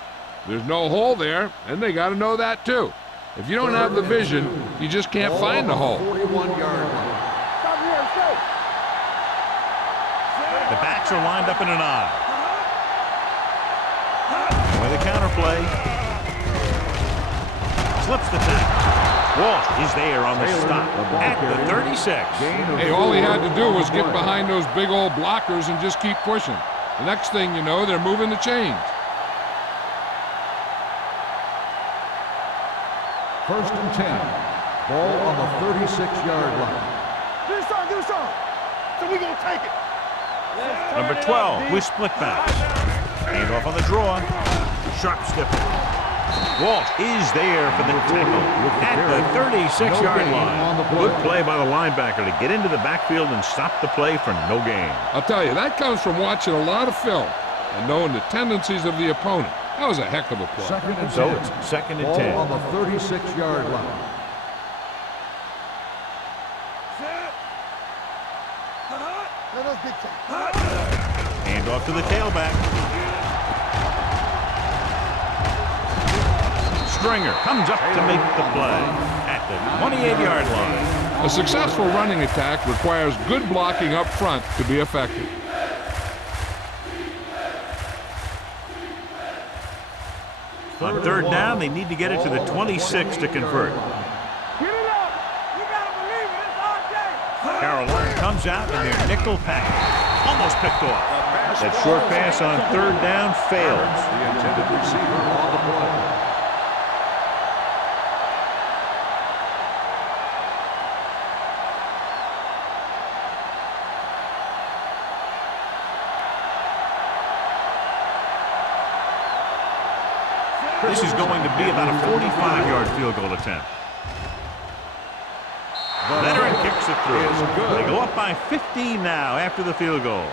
There's no hole there, and they got to know that too. If you don't have the vision, you just can't find the hole. 41-yard line. Stop here, stay. The backs are lined up in an eye. With a counterplay. Slips the tackle. Walsh is there on the stop at the 36. Hey, all he had to do was get behind those big old blockers and just keep pushing. The next thing you know, they're moving the chains. First and 10. Ball on the 36-yard line. Do something. So we gonna take it. Number 12 with split backs. Hand off on the draw. Sharp stipple. Walsh is there for the tackle at the 36-yard line. Good play by the linebacker to get into the backfield and stop the play for no gain. I'll tell you, that comes from watching a lot of film. and knowing the tendencies of the opponent. That was a heck of a play. Second and So 10. it's second and Ball 10. on the 36-yard line. Set. Let us get that. Hand off to the tailback. Stringer comes up to make the play at the 28-yard line. A successful running attack requires good blocking up front to be effective. On third down, they need to get it to the 26 to convert. Get it up. You gotta believe it. It's our day. Carolina comes out in their nickel pack. Almost picked off. That short pass on third down fails. The intended receiver on the play. This is going to be about a 45-yard field goal attempt. Veteran kicks it through. They go up by 15 now after the field goal.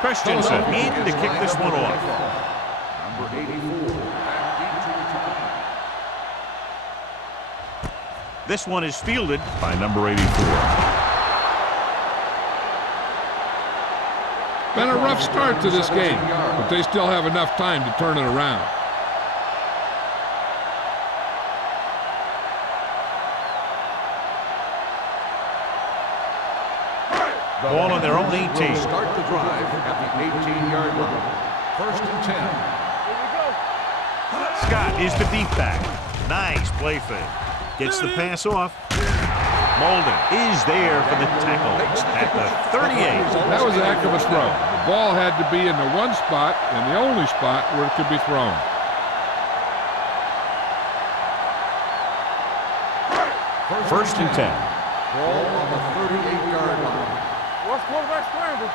Christensen in to kick this one off. Number 84. This one is fielded by number 84. Been a rough start to this game, but they still have enough time to turn it around. Ball on their own 18. Start the drive at the 18-yard line. First and 10. Scott is the deep back. Nice play fake. Gets the pass off. Molden is there for the tackle at the 38. That was a heck of a throw. The ball had to be in the one spot and the only spot where it could be thrown. First and 10. Ball on the 38-yard line. What's quarterback scramble?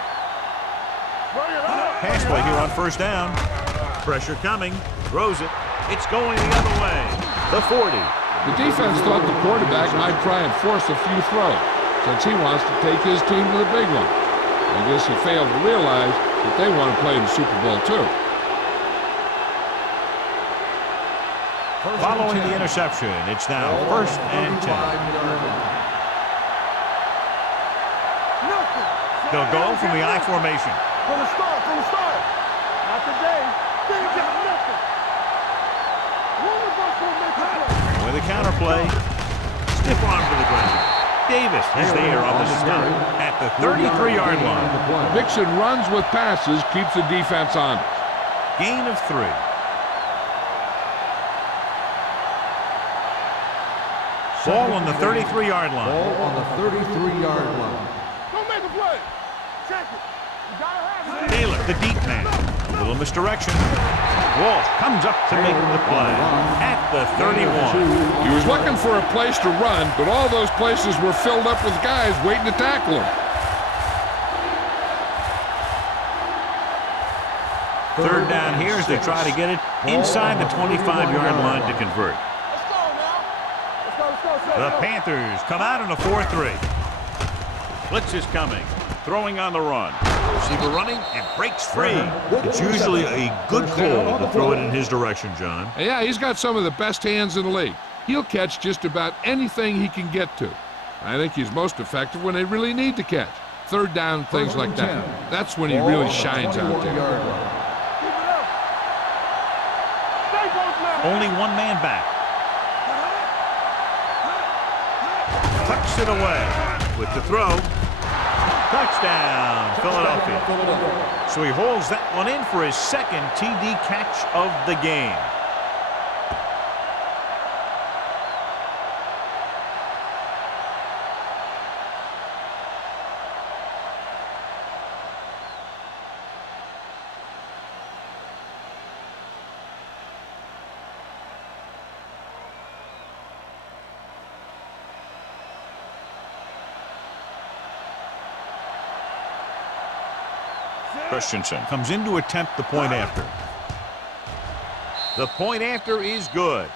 Bring it up. Pass play here on first down. Pressure coming. Throws it. It's going the other way. The 40. The defense thought the quarterback might try and force a few throws since he wants to take his team to the big one. I guess he failed to realize that they want to play in the Super Bowl too. Following the interception, it's now first and 10. They'll go from the I formation. From the start. Not today. They ain't got nothing. One of us will make a play. With a counter play, stiff arm to the ground. Davis is there on the stop at the 33-yard line. Mixon runs with passes, keeps the defense honest. Gain of 3. Ball on the 33-yard line. Ball on the 33-yard line. Don't make a play. Check it. You gotta have it. Taylor, the deep man. A little misdirection. Walsh comes up to make the play at the 31. He was looking for a place to run, but all those places were filled up with guys waiting to tackle him. Third down here as they try to get it inside the 25-yard line to convert. Let's go now. Let's go. The Panthers come out in a 4-3. Blitz is coming. Throwing on the run. Receiver running and breaks free. It's usually a good call to throw it in his direction, John. Yeah, he's got some of the best hands in the league. He'll catch just about anything he can get to. I think he's most effective when they really need to catch. Third down, things like that. That's when he really shines out there. Only one man back. Tucks it away with the throw. Touchdown, Philadelphia. So he holds that one in for his second TD catch of the game. Christensen comes in to attempt the point after. The point after is good.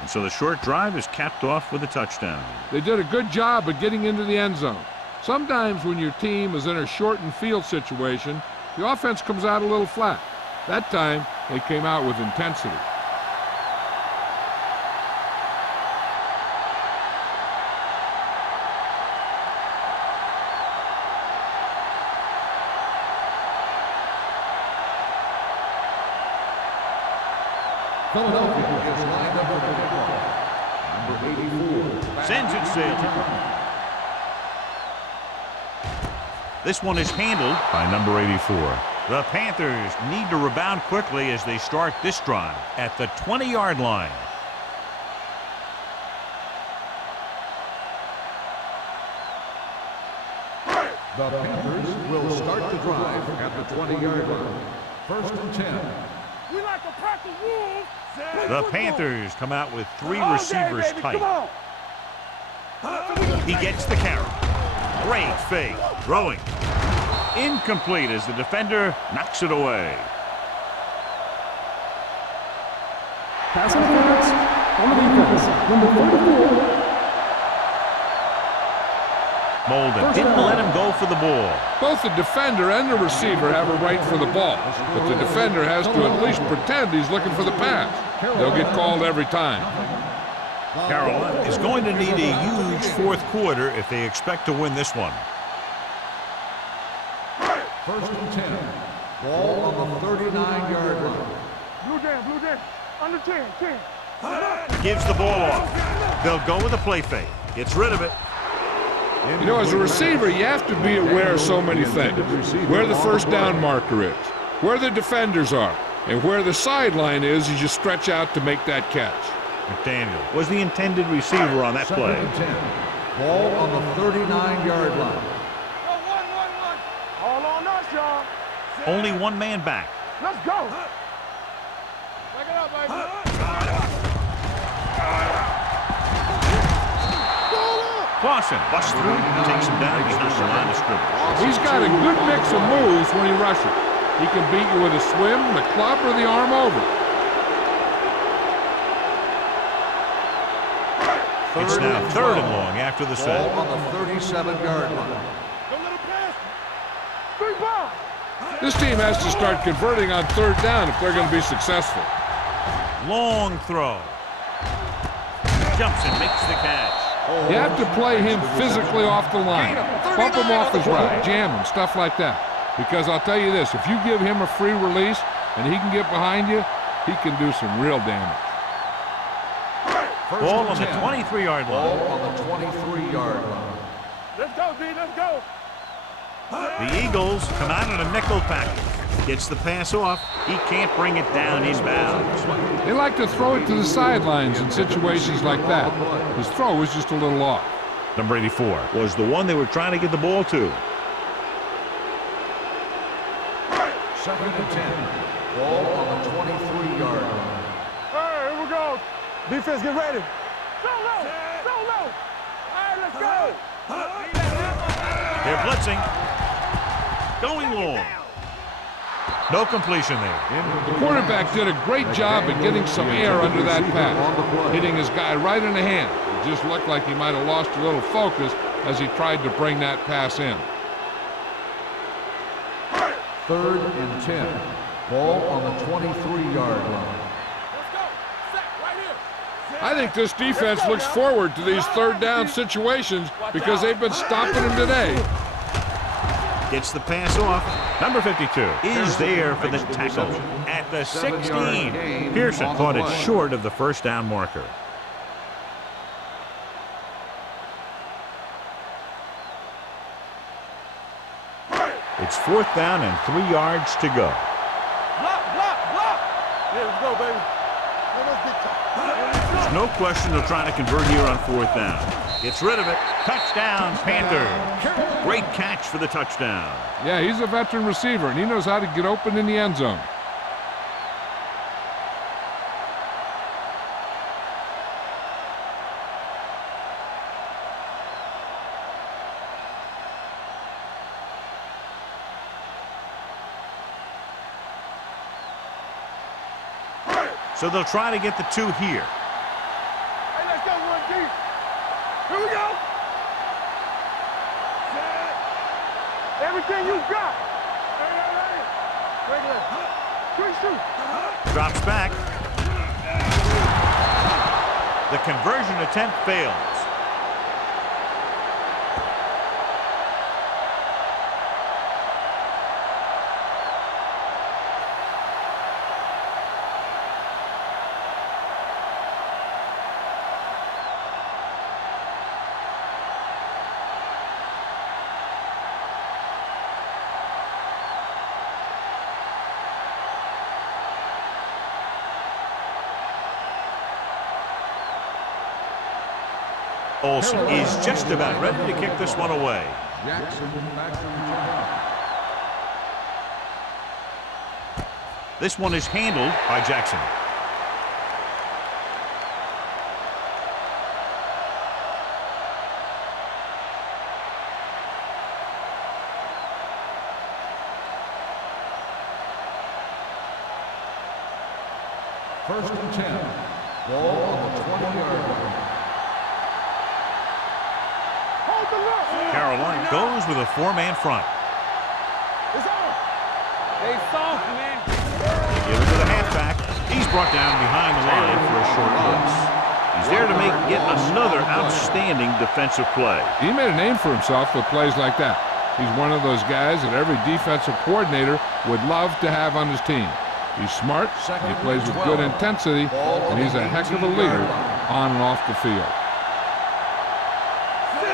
And so the short drive is capped off with a touchdown. They did a good job of getting into the end zone. Sometimes when your team is in a shortened field situation, the offense comes out a little flat. That time, they came out with intensity. Philadelphia is lined up with the kickoff. Number 84. Sends it sailing. This one is handled by number 84. The Panthers need to rebound quickly as they start this drive at the 20-yard line. The Panthers will start the drive at the 20-yard line. First and 10. We like a pack of wolves. The Panthers come out with three receivers tight. He gets the carry. Great fake. Throwing. Incomplete as the defender knocks it away. Pass interference on the defense. Number 44. Molden didn't let him go for the ball. Both the defender and the receiver have a right for the ball, but the defender has to at least pretend he's looking for the pass. They'll get called every time. Carolina is going to need a huge fourth quarter if they expect to win this one. First and 10. Ball on the 39-yard line. Blue down. Under 10. Gives the ball off. They'll go with a play fake. Gets rid of it. You know, as a receiver, you have to be aware of so many things. Where the first down marker is, where the defenders are, and where the sideline is as you stretch out to make that catch. McDaniel was the intended receiver on that play. Second and 10. Ball on the 39-yard line. All on us, y'all. Only one man back. Let's go. Back it up, baby. Clausen busts through and takes him down behind the line of scrimmage. He's got a good mix of moves when he rushes. He can beat you with a swim, the club, or the arm over. It's now third and long after the set. Ball on the 37-yard line. Don't let him pass. 3 balls. This team has to start converting on third down if they're going to be successful. Long throw. Jumps and makes the catch. You have to play him physically off the line. Bump him off his route, jam him, stuff like that. Because I'll tell you this, if you give him a free release and he can get behind you, he can do some real damage. Ball on the 23-yard line. Ball on the 23-yard line. Let's go, D. Let's go. The Eagles come out in a nickel package. Gets the pass off. He can't bring it down inbounds. They like to throw it to the sidelines in situations like that. His throw was just a little off. Number 84 was the one they were trying to get the ball to. Second and 10. Ball on the 23-yard line. Hey, here we go. Defense, get ready. So low. All right, let's go. They're blitzing. Going long. No completion there. The quarterback did a great job at getting some air under that pass, hitting his guy right in the hand. It just looked like he might have lost a little focus as he tried to bring that pass in. Third and 10. Ball on the 23-yard line. I think this defense looks forward to these third down situations because they've been stopping them today. Gets the pass off. Number 52 is there for the tackle at the 16. Pearson caught it short of the first down marker. It's fourth down and 3 yards to go. Block. Yeah, let's go, baby. Let's get top. There's no question they're trying to convert here on fourth down. Gets rid of it. Touchdown, Panthers. Great catch for the touchdown. Yeah, he's a veteran receiver, and he knows how to get open in the end zone. So they'll try to get the 2 here. Hey, let's go, run deep. Here we go. Set. Everything you got. Hey. Regular. Quick shoot. Drops back. The conversion attempt fails. Olsen is just about ready to kick this one away. Jackson back to return. This one is handled by Jackson. First and 10. Ball on the 20-yard line. Carolina goes with a 4-man front. It's on. They soft, man. They give it to the halfback. He's brought down behind the line for a short loss. He's there to make yet another outstanding defensive play. He made a name for himself with plays like that. He's one of those guys that every defensive coordinator would love to have on his team. He's smart, he plays with good intensity, and he's a heck of a leader on and off the field.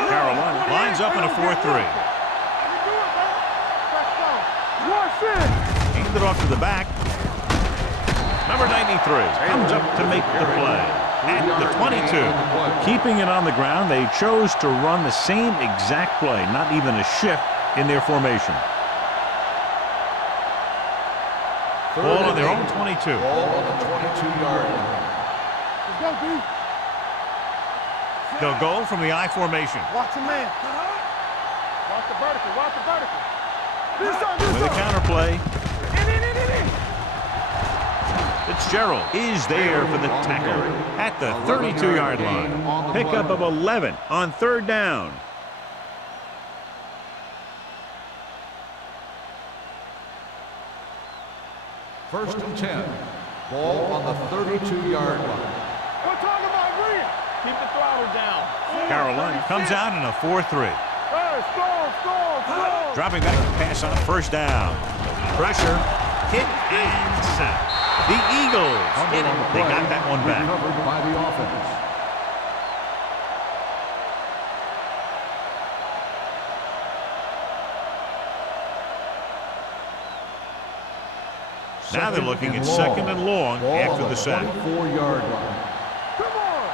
Carolina lines up in a 4-3. Handed off to the back. Number 93 comes up to make the play at the 22. Keeping it on the ground, they chose to run the same exact play, not even a shift in their formation. Ball on their own 22. Ball on the 22-yard line. Let's go, dude. They'll go from the I formation. Watch the man. Watch the vertical. Watch the vertical. With a counterplay. Fitzgerald is there for the tackle at the 32-yard line. Pickup of 11 on 3rd down. First and 10. Ball on the 32-yard line. We're talking about green. Keep the throttle down. Carolina comes out in a 4-3. Hey, score. Dropping back to pass on 1st down. Pressure, hit, and sack. The Eagles get it. They got that one back. Recovered by the offense. Now they're looking at 2nd and long after the sack. 24-yard line. Come on.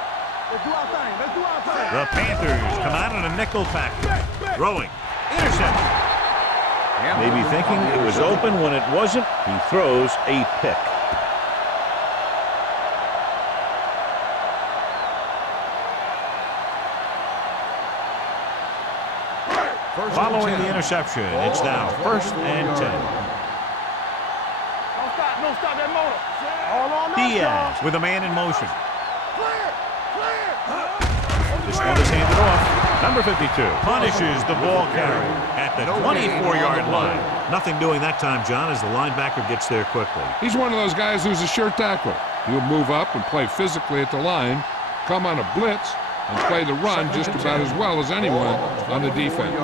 Let's do our thing. Let's do our thing. The Panthers come out in a nickel package. Throwing. Interception. Maybe thinking it was open when it wasn't. He throws a pick. Following the interception, it's now 1st and 10. Don't stop that motor. All on us, Diaz with a man in motion. Clear. This one is handed off. Number 52 punishes the ball carrier at the 24-yard line. Nothing doing that time, John, as the linebacker gets there quickly. He's one of those guys who's a sure tackler. He'll move up and play physically at the line, come on a blitz, and play the run just about as well as anyone on the defense. We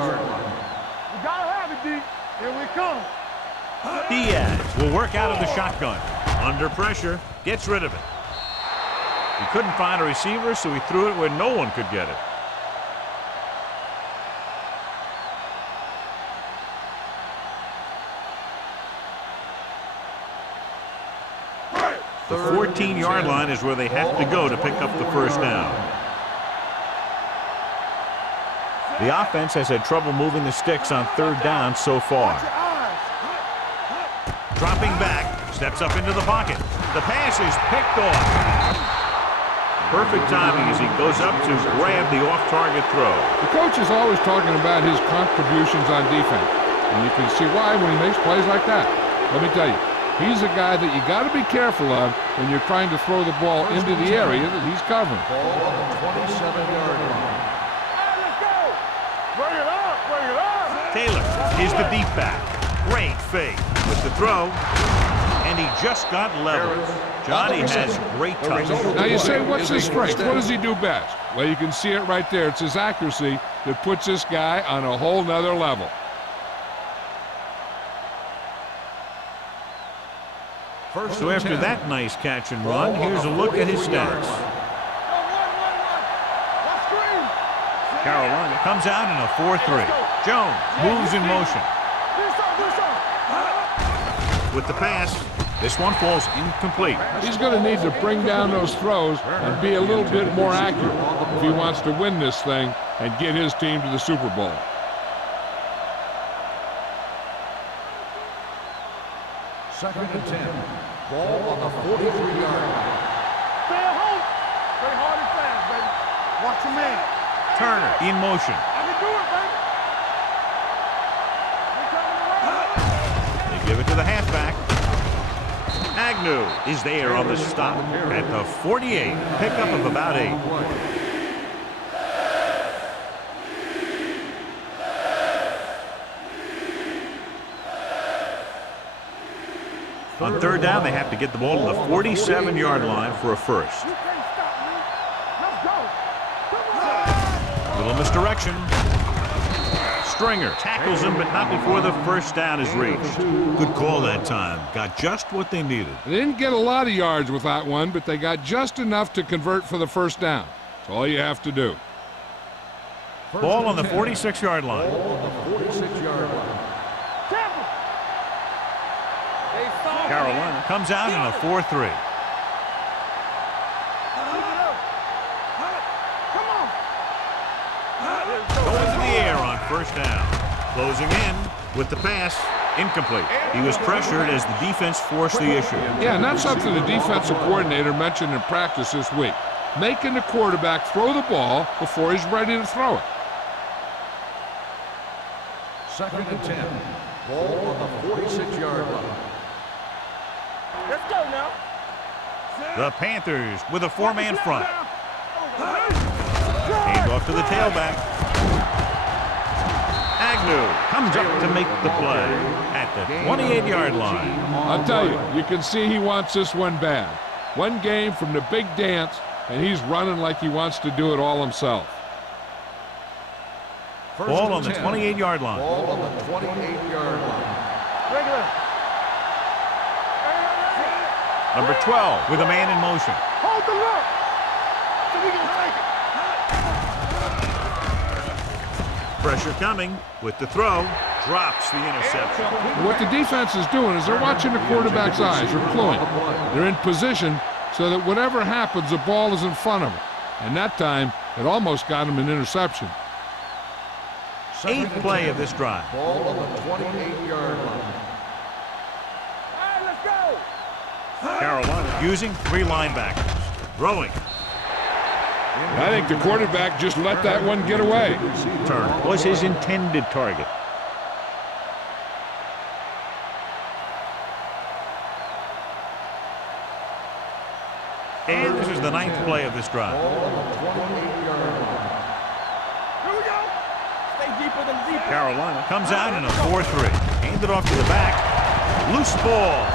gotta have it, D. Here we come. Diaz will work out of the shotgun. Under pressure, gets rid of it. He couldn't find a receiver, so he threw it where no one could get it. The 14-yard line is where they have to go to pick up the 1st down. The offense has had trouble moving the sticks on 3rd down so far. Dropping back, steps up into the pocket. The pass is picked off. Perfect timing as he goes up to grab the off-target throw. The coach is always talking about his contributions on defense, and you can see why when he makes plays like that. Let me tell you, he's a guy that you got to be careful of when you're trying to throw the ball into the area that he's covering. Ball on the 27-yard line. Let's go. Bring it up. Bring it up. Taylor is the deep back. Great fake with the throw. And he just got leveled. Johnny has great touch. Now you say, what's his strength? What does he do best? Well, you can see it right there. It's his accuracy that puts this guy on a whole nother level. So after that nice catch and run, here's a look at his stats. Carolina comes out in a 4-3. Jones moves in motion. With the pass, this one falls incomplete. He's going to need to bring down those throws and be a little bit more accurate if he wants to win this thing and get his team to the Super Bowl. Second and 10. Ball on the 43-yard line. Stay at home. Stay hard and fast, baby. Watch your man. Turner in motion. I can do it, baby. They give it to the halfback. Agnew is there on the stop at the 48. Pickup of about 8. On third down, they have to get the ball to the 47-yard line for a first. You can't stop me. Let's go. Come on. Little misdirection. Stringer tackles him, but not before the first down is reached. Good call that time. Got just what they needed. They didn't get a lot of yards with that one, but they got just enough to convert for the first down. That's all you have to do. Ball on the 46-yard line. Ball on the 46-yard line. Tampa. They saw Carolina comes out in a 4-3. Come on. Going to the air on first down. Closing in with the pass. Incomplete. He was pressured as the defense forced the issue. Yeah, and that's something the defensive coordinator mentioned in practice this week. Making the quarterback throw the ball before he's ready to throw it. Second and 10. Ball on the 46-yard line. Let's go now. The Panthers with a 4-man front. Hand off to the tailback. Agnew comes up to make the play at the 28-yard line. I'll tell you, you can see he wants this one bad. One game from the big dance, and he's running like he wants to do it all himself. Ball on the 28-yard line. Ball on the 28-yard line. Regular. Number 12 with a man in motion. Hold the look. So we can take it. Pressure coming with the throw. Drops the interception. What the defense is doing is they're watching the quarterback's eyes. They're cluing. They're in position so that whatever happens, the ball is in front of them. And that time, it almost got him an interception. Eighth play of this drive. Ball on the 28-yard line. All right, let's go. Carolina using 3 linebackers. Throwing. I think the quarterback just let that one get away. Turner was his intended target. And this is the 9th play of this drive. Ball on the 28-yard line. Here we go. Stay deeper than deep. Carolina comes out in a 4-3. Handed off to the back. Loose ball.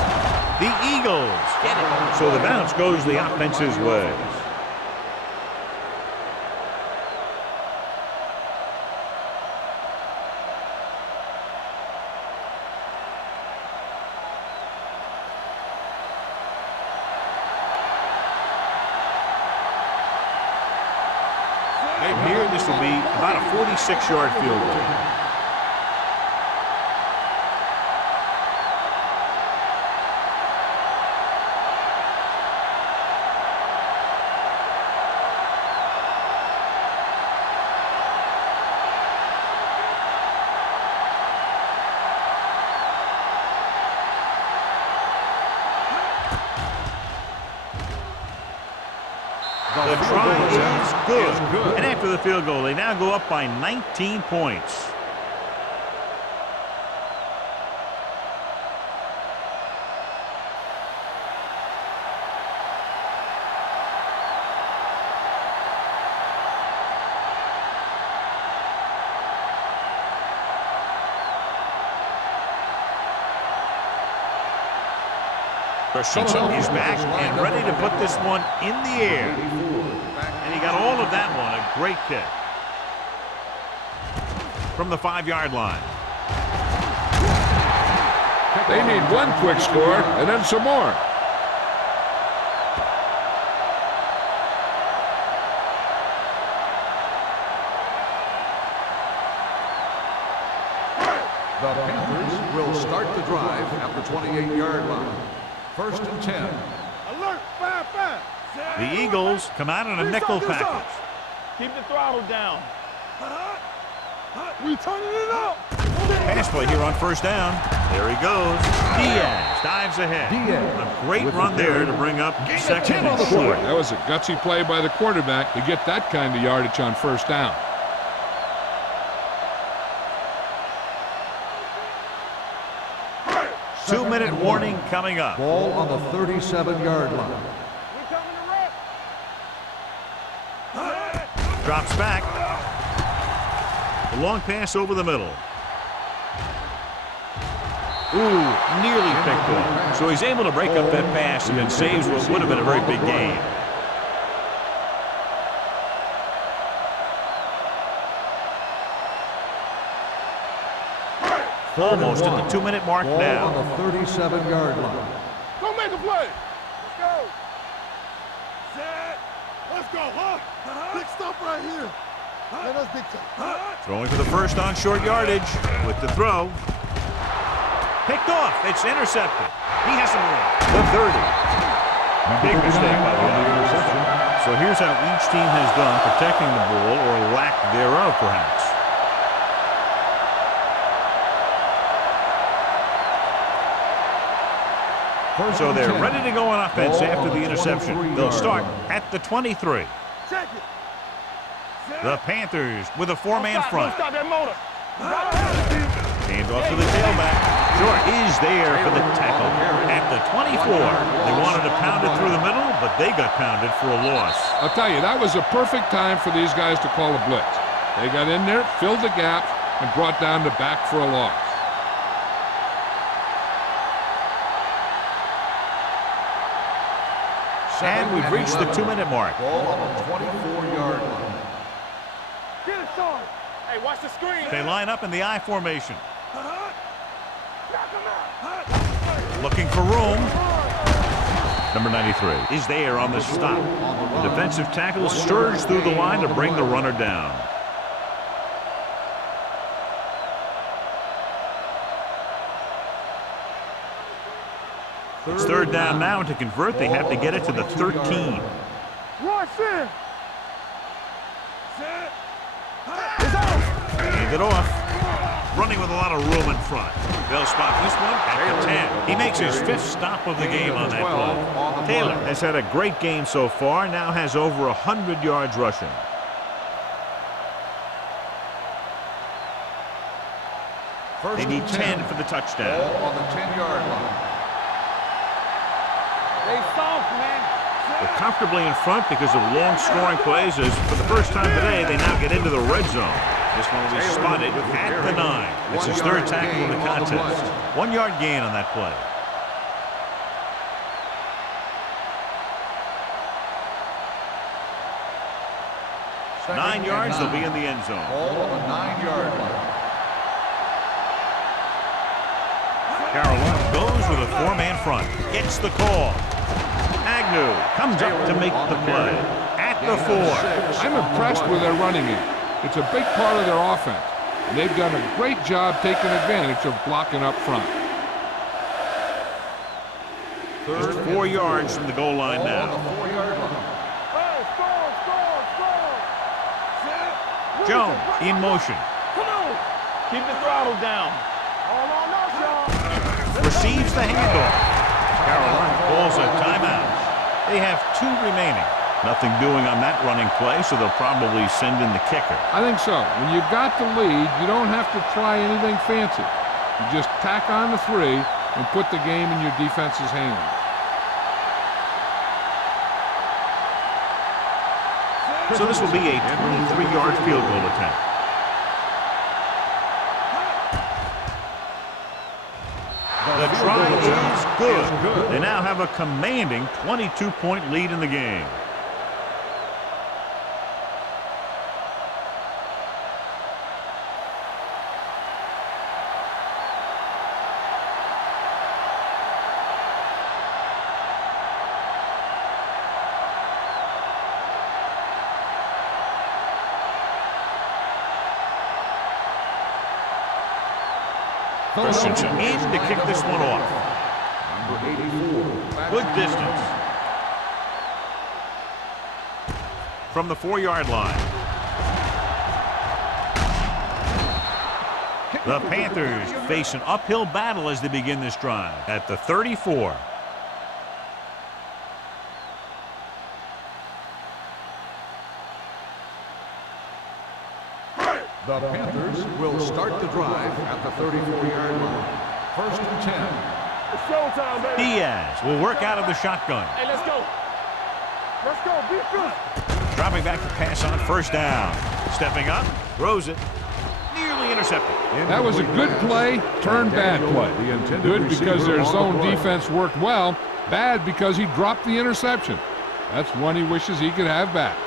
The Eagles get it. So the bounce goes the offense's way. Here, this will be about a 46-yard field goal. The try is good. And after the field goal, they now go up by 19 points. Christensen is back and ready to put this one in the air. And he got all of that one. A great kick. From the 5-yard line. They need one quick score and then some more. The Panthers will start the drive at the 28-yard line. 1st and 10. Alert, 5-5. The Eagles come out in a nickel package. Keep the throttle down. We turning it up. Pass play here on 1st down. There he goes. Diaz dives ahead. A great run there to bring up 2nd and short. That was a gutsy play by the quarterback to get that kind of yardage on 1st down. Two-minute warning coming up. Ball on the 37-yard line. We coming to rep. Drops back. A long pass over the middle. Ooh, nearly picked off. So he's able to break up that pass and then saves what would have been a very big gain. Almost at the 2-minute mark Ball now. on the 37-yard line. Go make a play. Let's go. Set. Let's go, huh? Big stop right here. Let us big time. Throwing for the first on short yardage with the throw. Picked off. It's intercepted. He has some room. The 30. Big mistake by the interception. So here's how each team has done protecting the ball, or lack thereof, perhaps. So they're ready to go on offense after the interception. They'll start at the 23. Check it. The Panthers with a 4-man front. Stop that motor. Hand off to the tailback. Short is there for the tackle at the 24. They wanted to pound it through the middle, but they got pounded for a loss. I'll tell you, that was a perfect time for these guys to call a blitz. They got in there, filled the gap, and brought down the back for a loss. And we've reached the 2-minute mark. Ball on the 24-yard line. Get it, son. Hey, watch the screen. They line up in the I formation. Knock him out. Looking for room. Number 93 is there on the stop. The defensive tackle stirs through the line to bring the runner down. It's 3rd down now, and to convert, they have to get it to the 13. Rush in. Set. Hand it off. Running with a lot of room in front. They'll spot this one at the 10. He makes his 5th stop of the game on that play. Taylor has had a great game so far, now has over 100 yards rushing. They need 10 for the touchdown. Ball on the 10-yard line. They soft, man. They're comfortably in front because of long scoring plays. As for the first time today, they now get into the red zone. This one will be spotted at the 9. It's his 3rd tackle of the contest. 1-yard gain on that play. Second 9 and yards, they'll 9. be in the end zone. Ball on the 9-yard line. Carolina goes with a 4-man front. Gets the call. Agnew comes up to make the play. At the 4. I'm impressed with their running game. It's a big part of their offense. And they've done a great job taking advantage of blocking up front. Just 4 yards from the goal line Ball now. on the 4-yard line. Hey, score. Set. Jones in motion. Come on. Keep the throttle down. Hold on up, y'all. Receives the handoff. Carolina calls a timeout. They have 2 remaining. Nothing doing on that running play, so they'll probably send in the kicker. I think so. When you've got the lead, you don't have to try anything fancy. You just tack on the 3 and put the game in your defense's hands. So this will be a 23-yard field goal attempt. The the try is good. They now have a commanding 22-point lead in the game. Christensen in to kick this one off. Number 84. Good distance. From the 4-yard line. The Panthers face an uphill battle as they begin this drive at the 34. The Panthers will start the drive at the 34-yard line. 1st and 10. It's showtime, baby. Diaz will work out of the shotgun. Hey, let's go. Let's go. Be good. Dropping back to pass on 1st down. Stepping up, throws it. Nearly intercepted. That was a good play, turned bad play. Good because their zone defense worked well. Bad because he dropped the interception. That's one he wishes he could have back.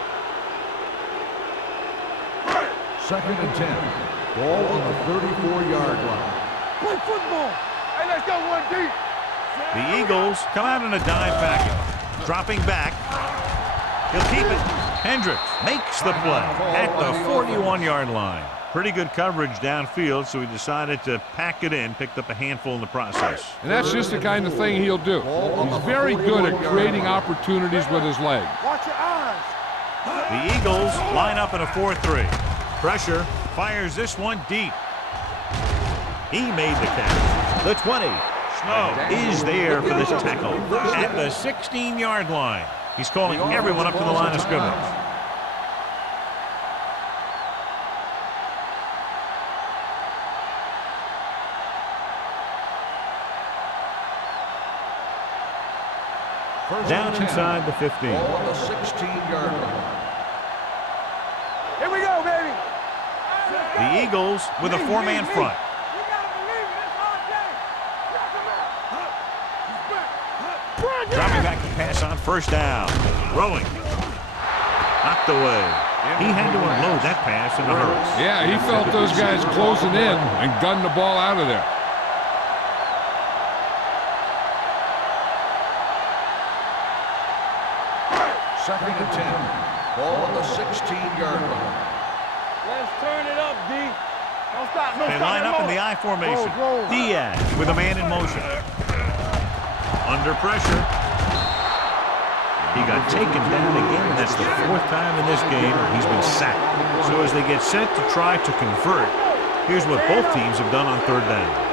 2nd and 10. Ball on the 34-yard line. Play football. Hey, let's go one deep. The Eagles come out in a dime package. Dropping back. He'll keep it. Hendricks makes the play at the 41-yard line. Pretty good coverage downfield, so he decided to pack it in, picked up a handful in the process. And that's just the kind of thing he'll do. He's very good at creating opportunities with his legs. Watch your eyes. The Eagles line up in a 4-3. Pressure, fires this one deep. He made the catch. The 20. Snow is there for this tackle at the 16-yard line. He's calling everyone up to the line of scrimmage. Down inside the 15. Ball on the 16-yard line. Here we go, baby. The Eagles with a 4-man front. You gotta believe it. It's our day. Knock him out. He's back. Dropping back to pass on 1st down. Throwing. Knocked away. He had to unload that pass in a hurry. Yeah, he felt those guys closing in and gunned the ball out of there. Second and 10. Ball on the 16-yard line. Let's turn it up, D. Don't stop. Don't They stop line that up in motion. the I formation. Roll. Diaz with a man in motion. Under pressure. He got taken down again. That's the 4th time in this game he's been sacked. So as they get set to try to convert, here's what both teams have done on 3rd down.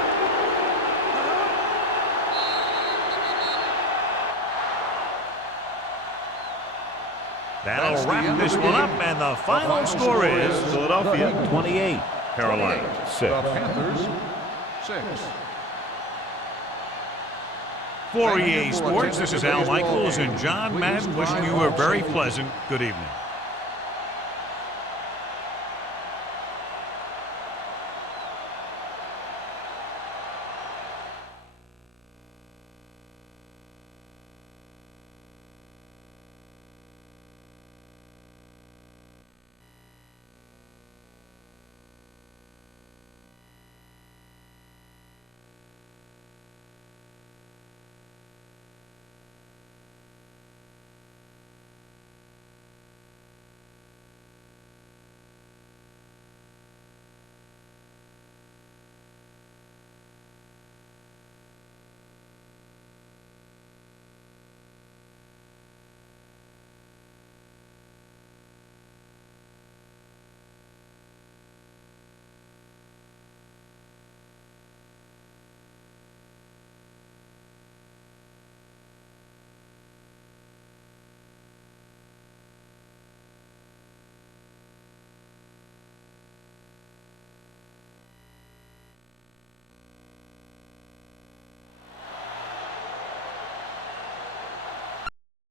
That'll wrap this one up, and the final score is Philadelphia 28, Carolina 6. The Panthers 6. For EA Sports, this is Al Michaels and John Madden wishing you a very pleasant good evening.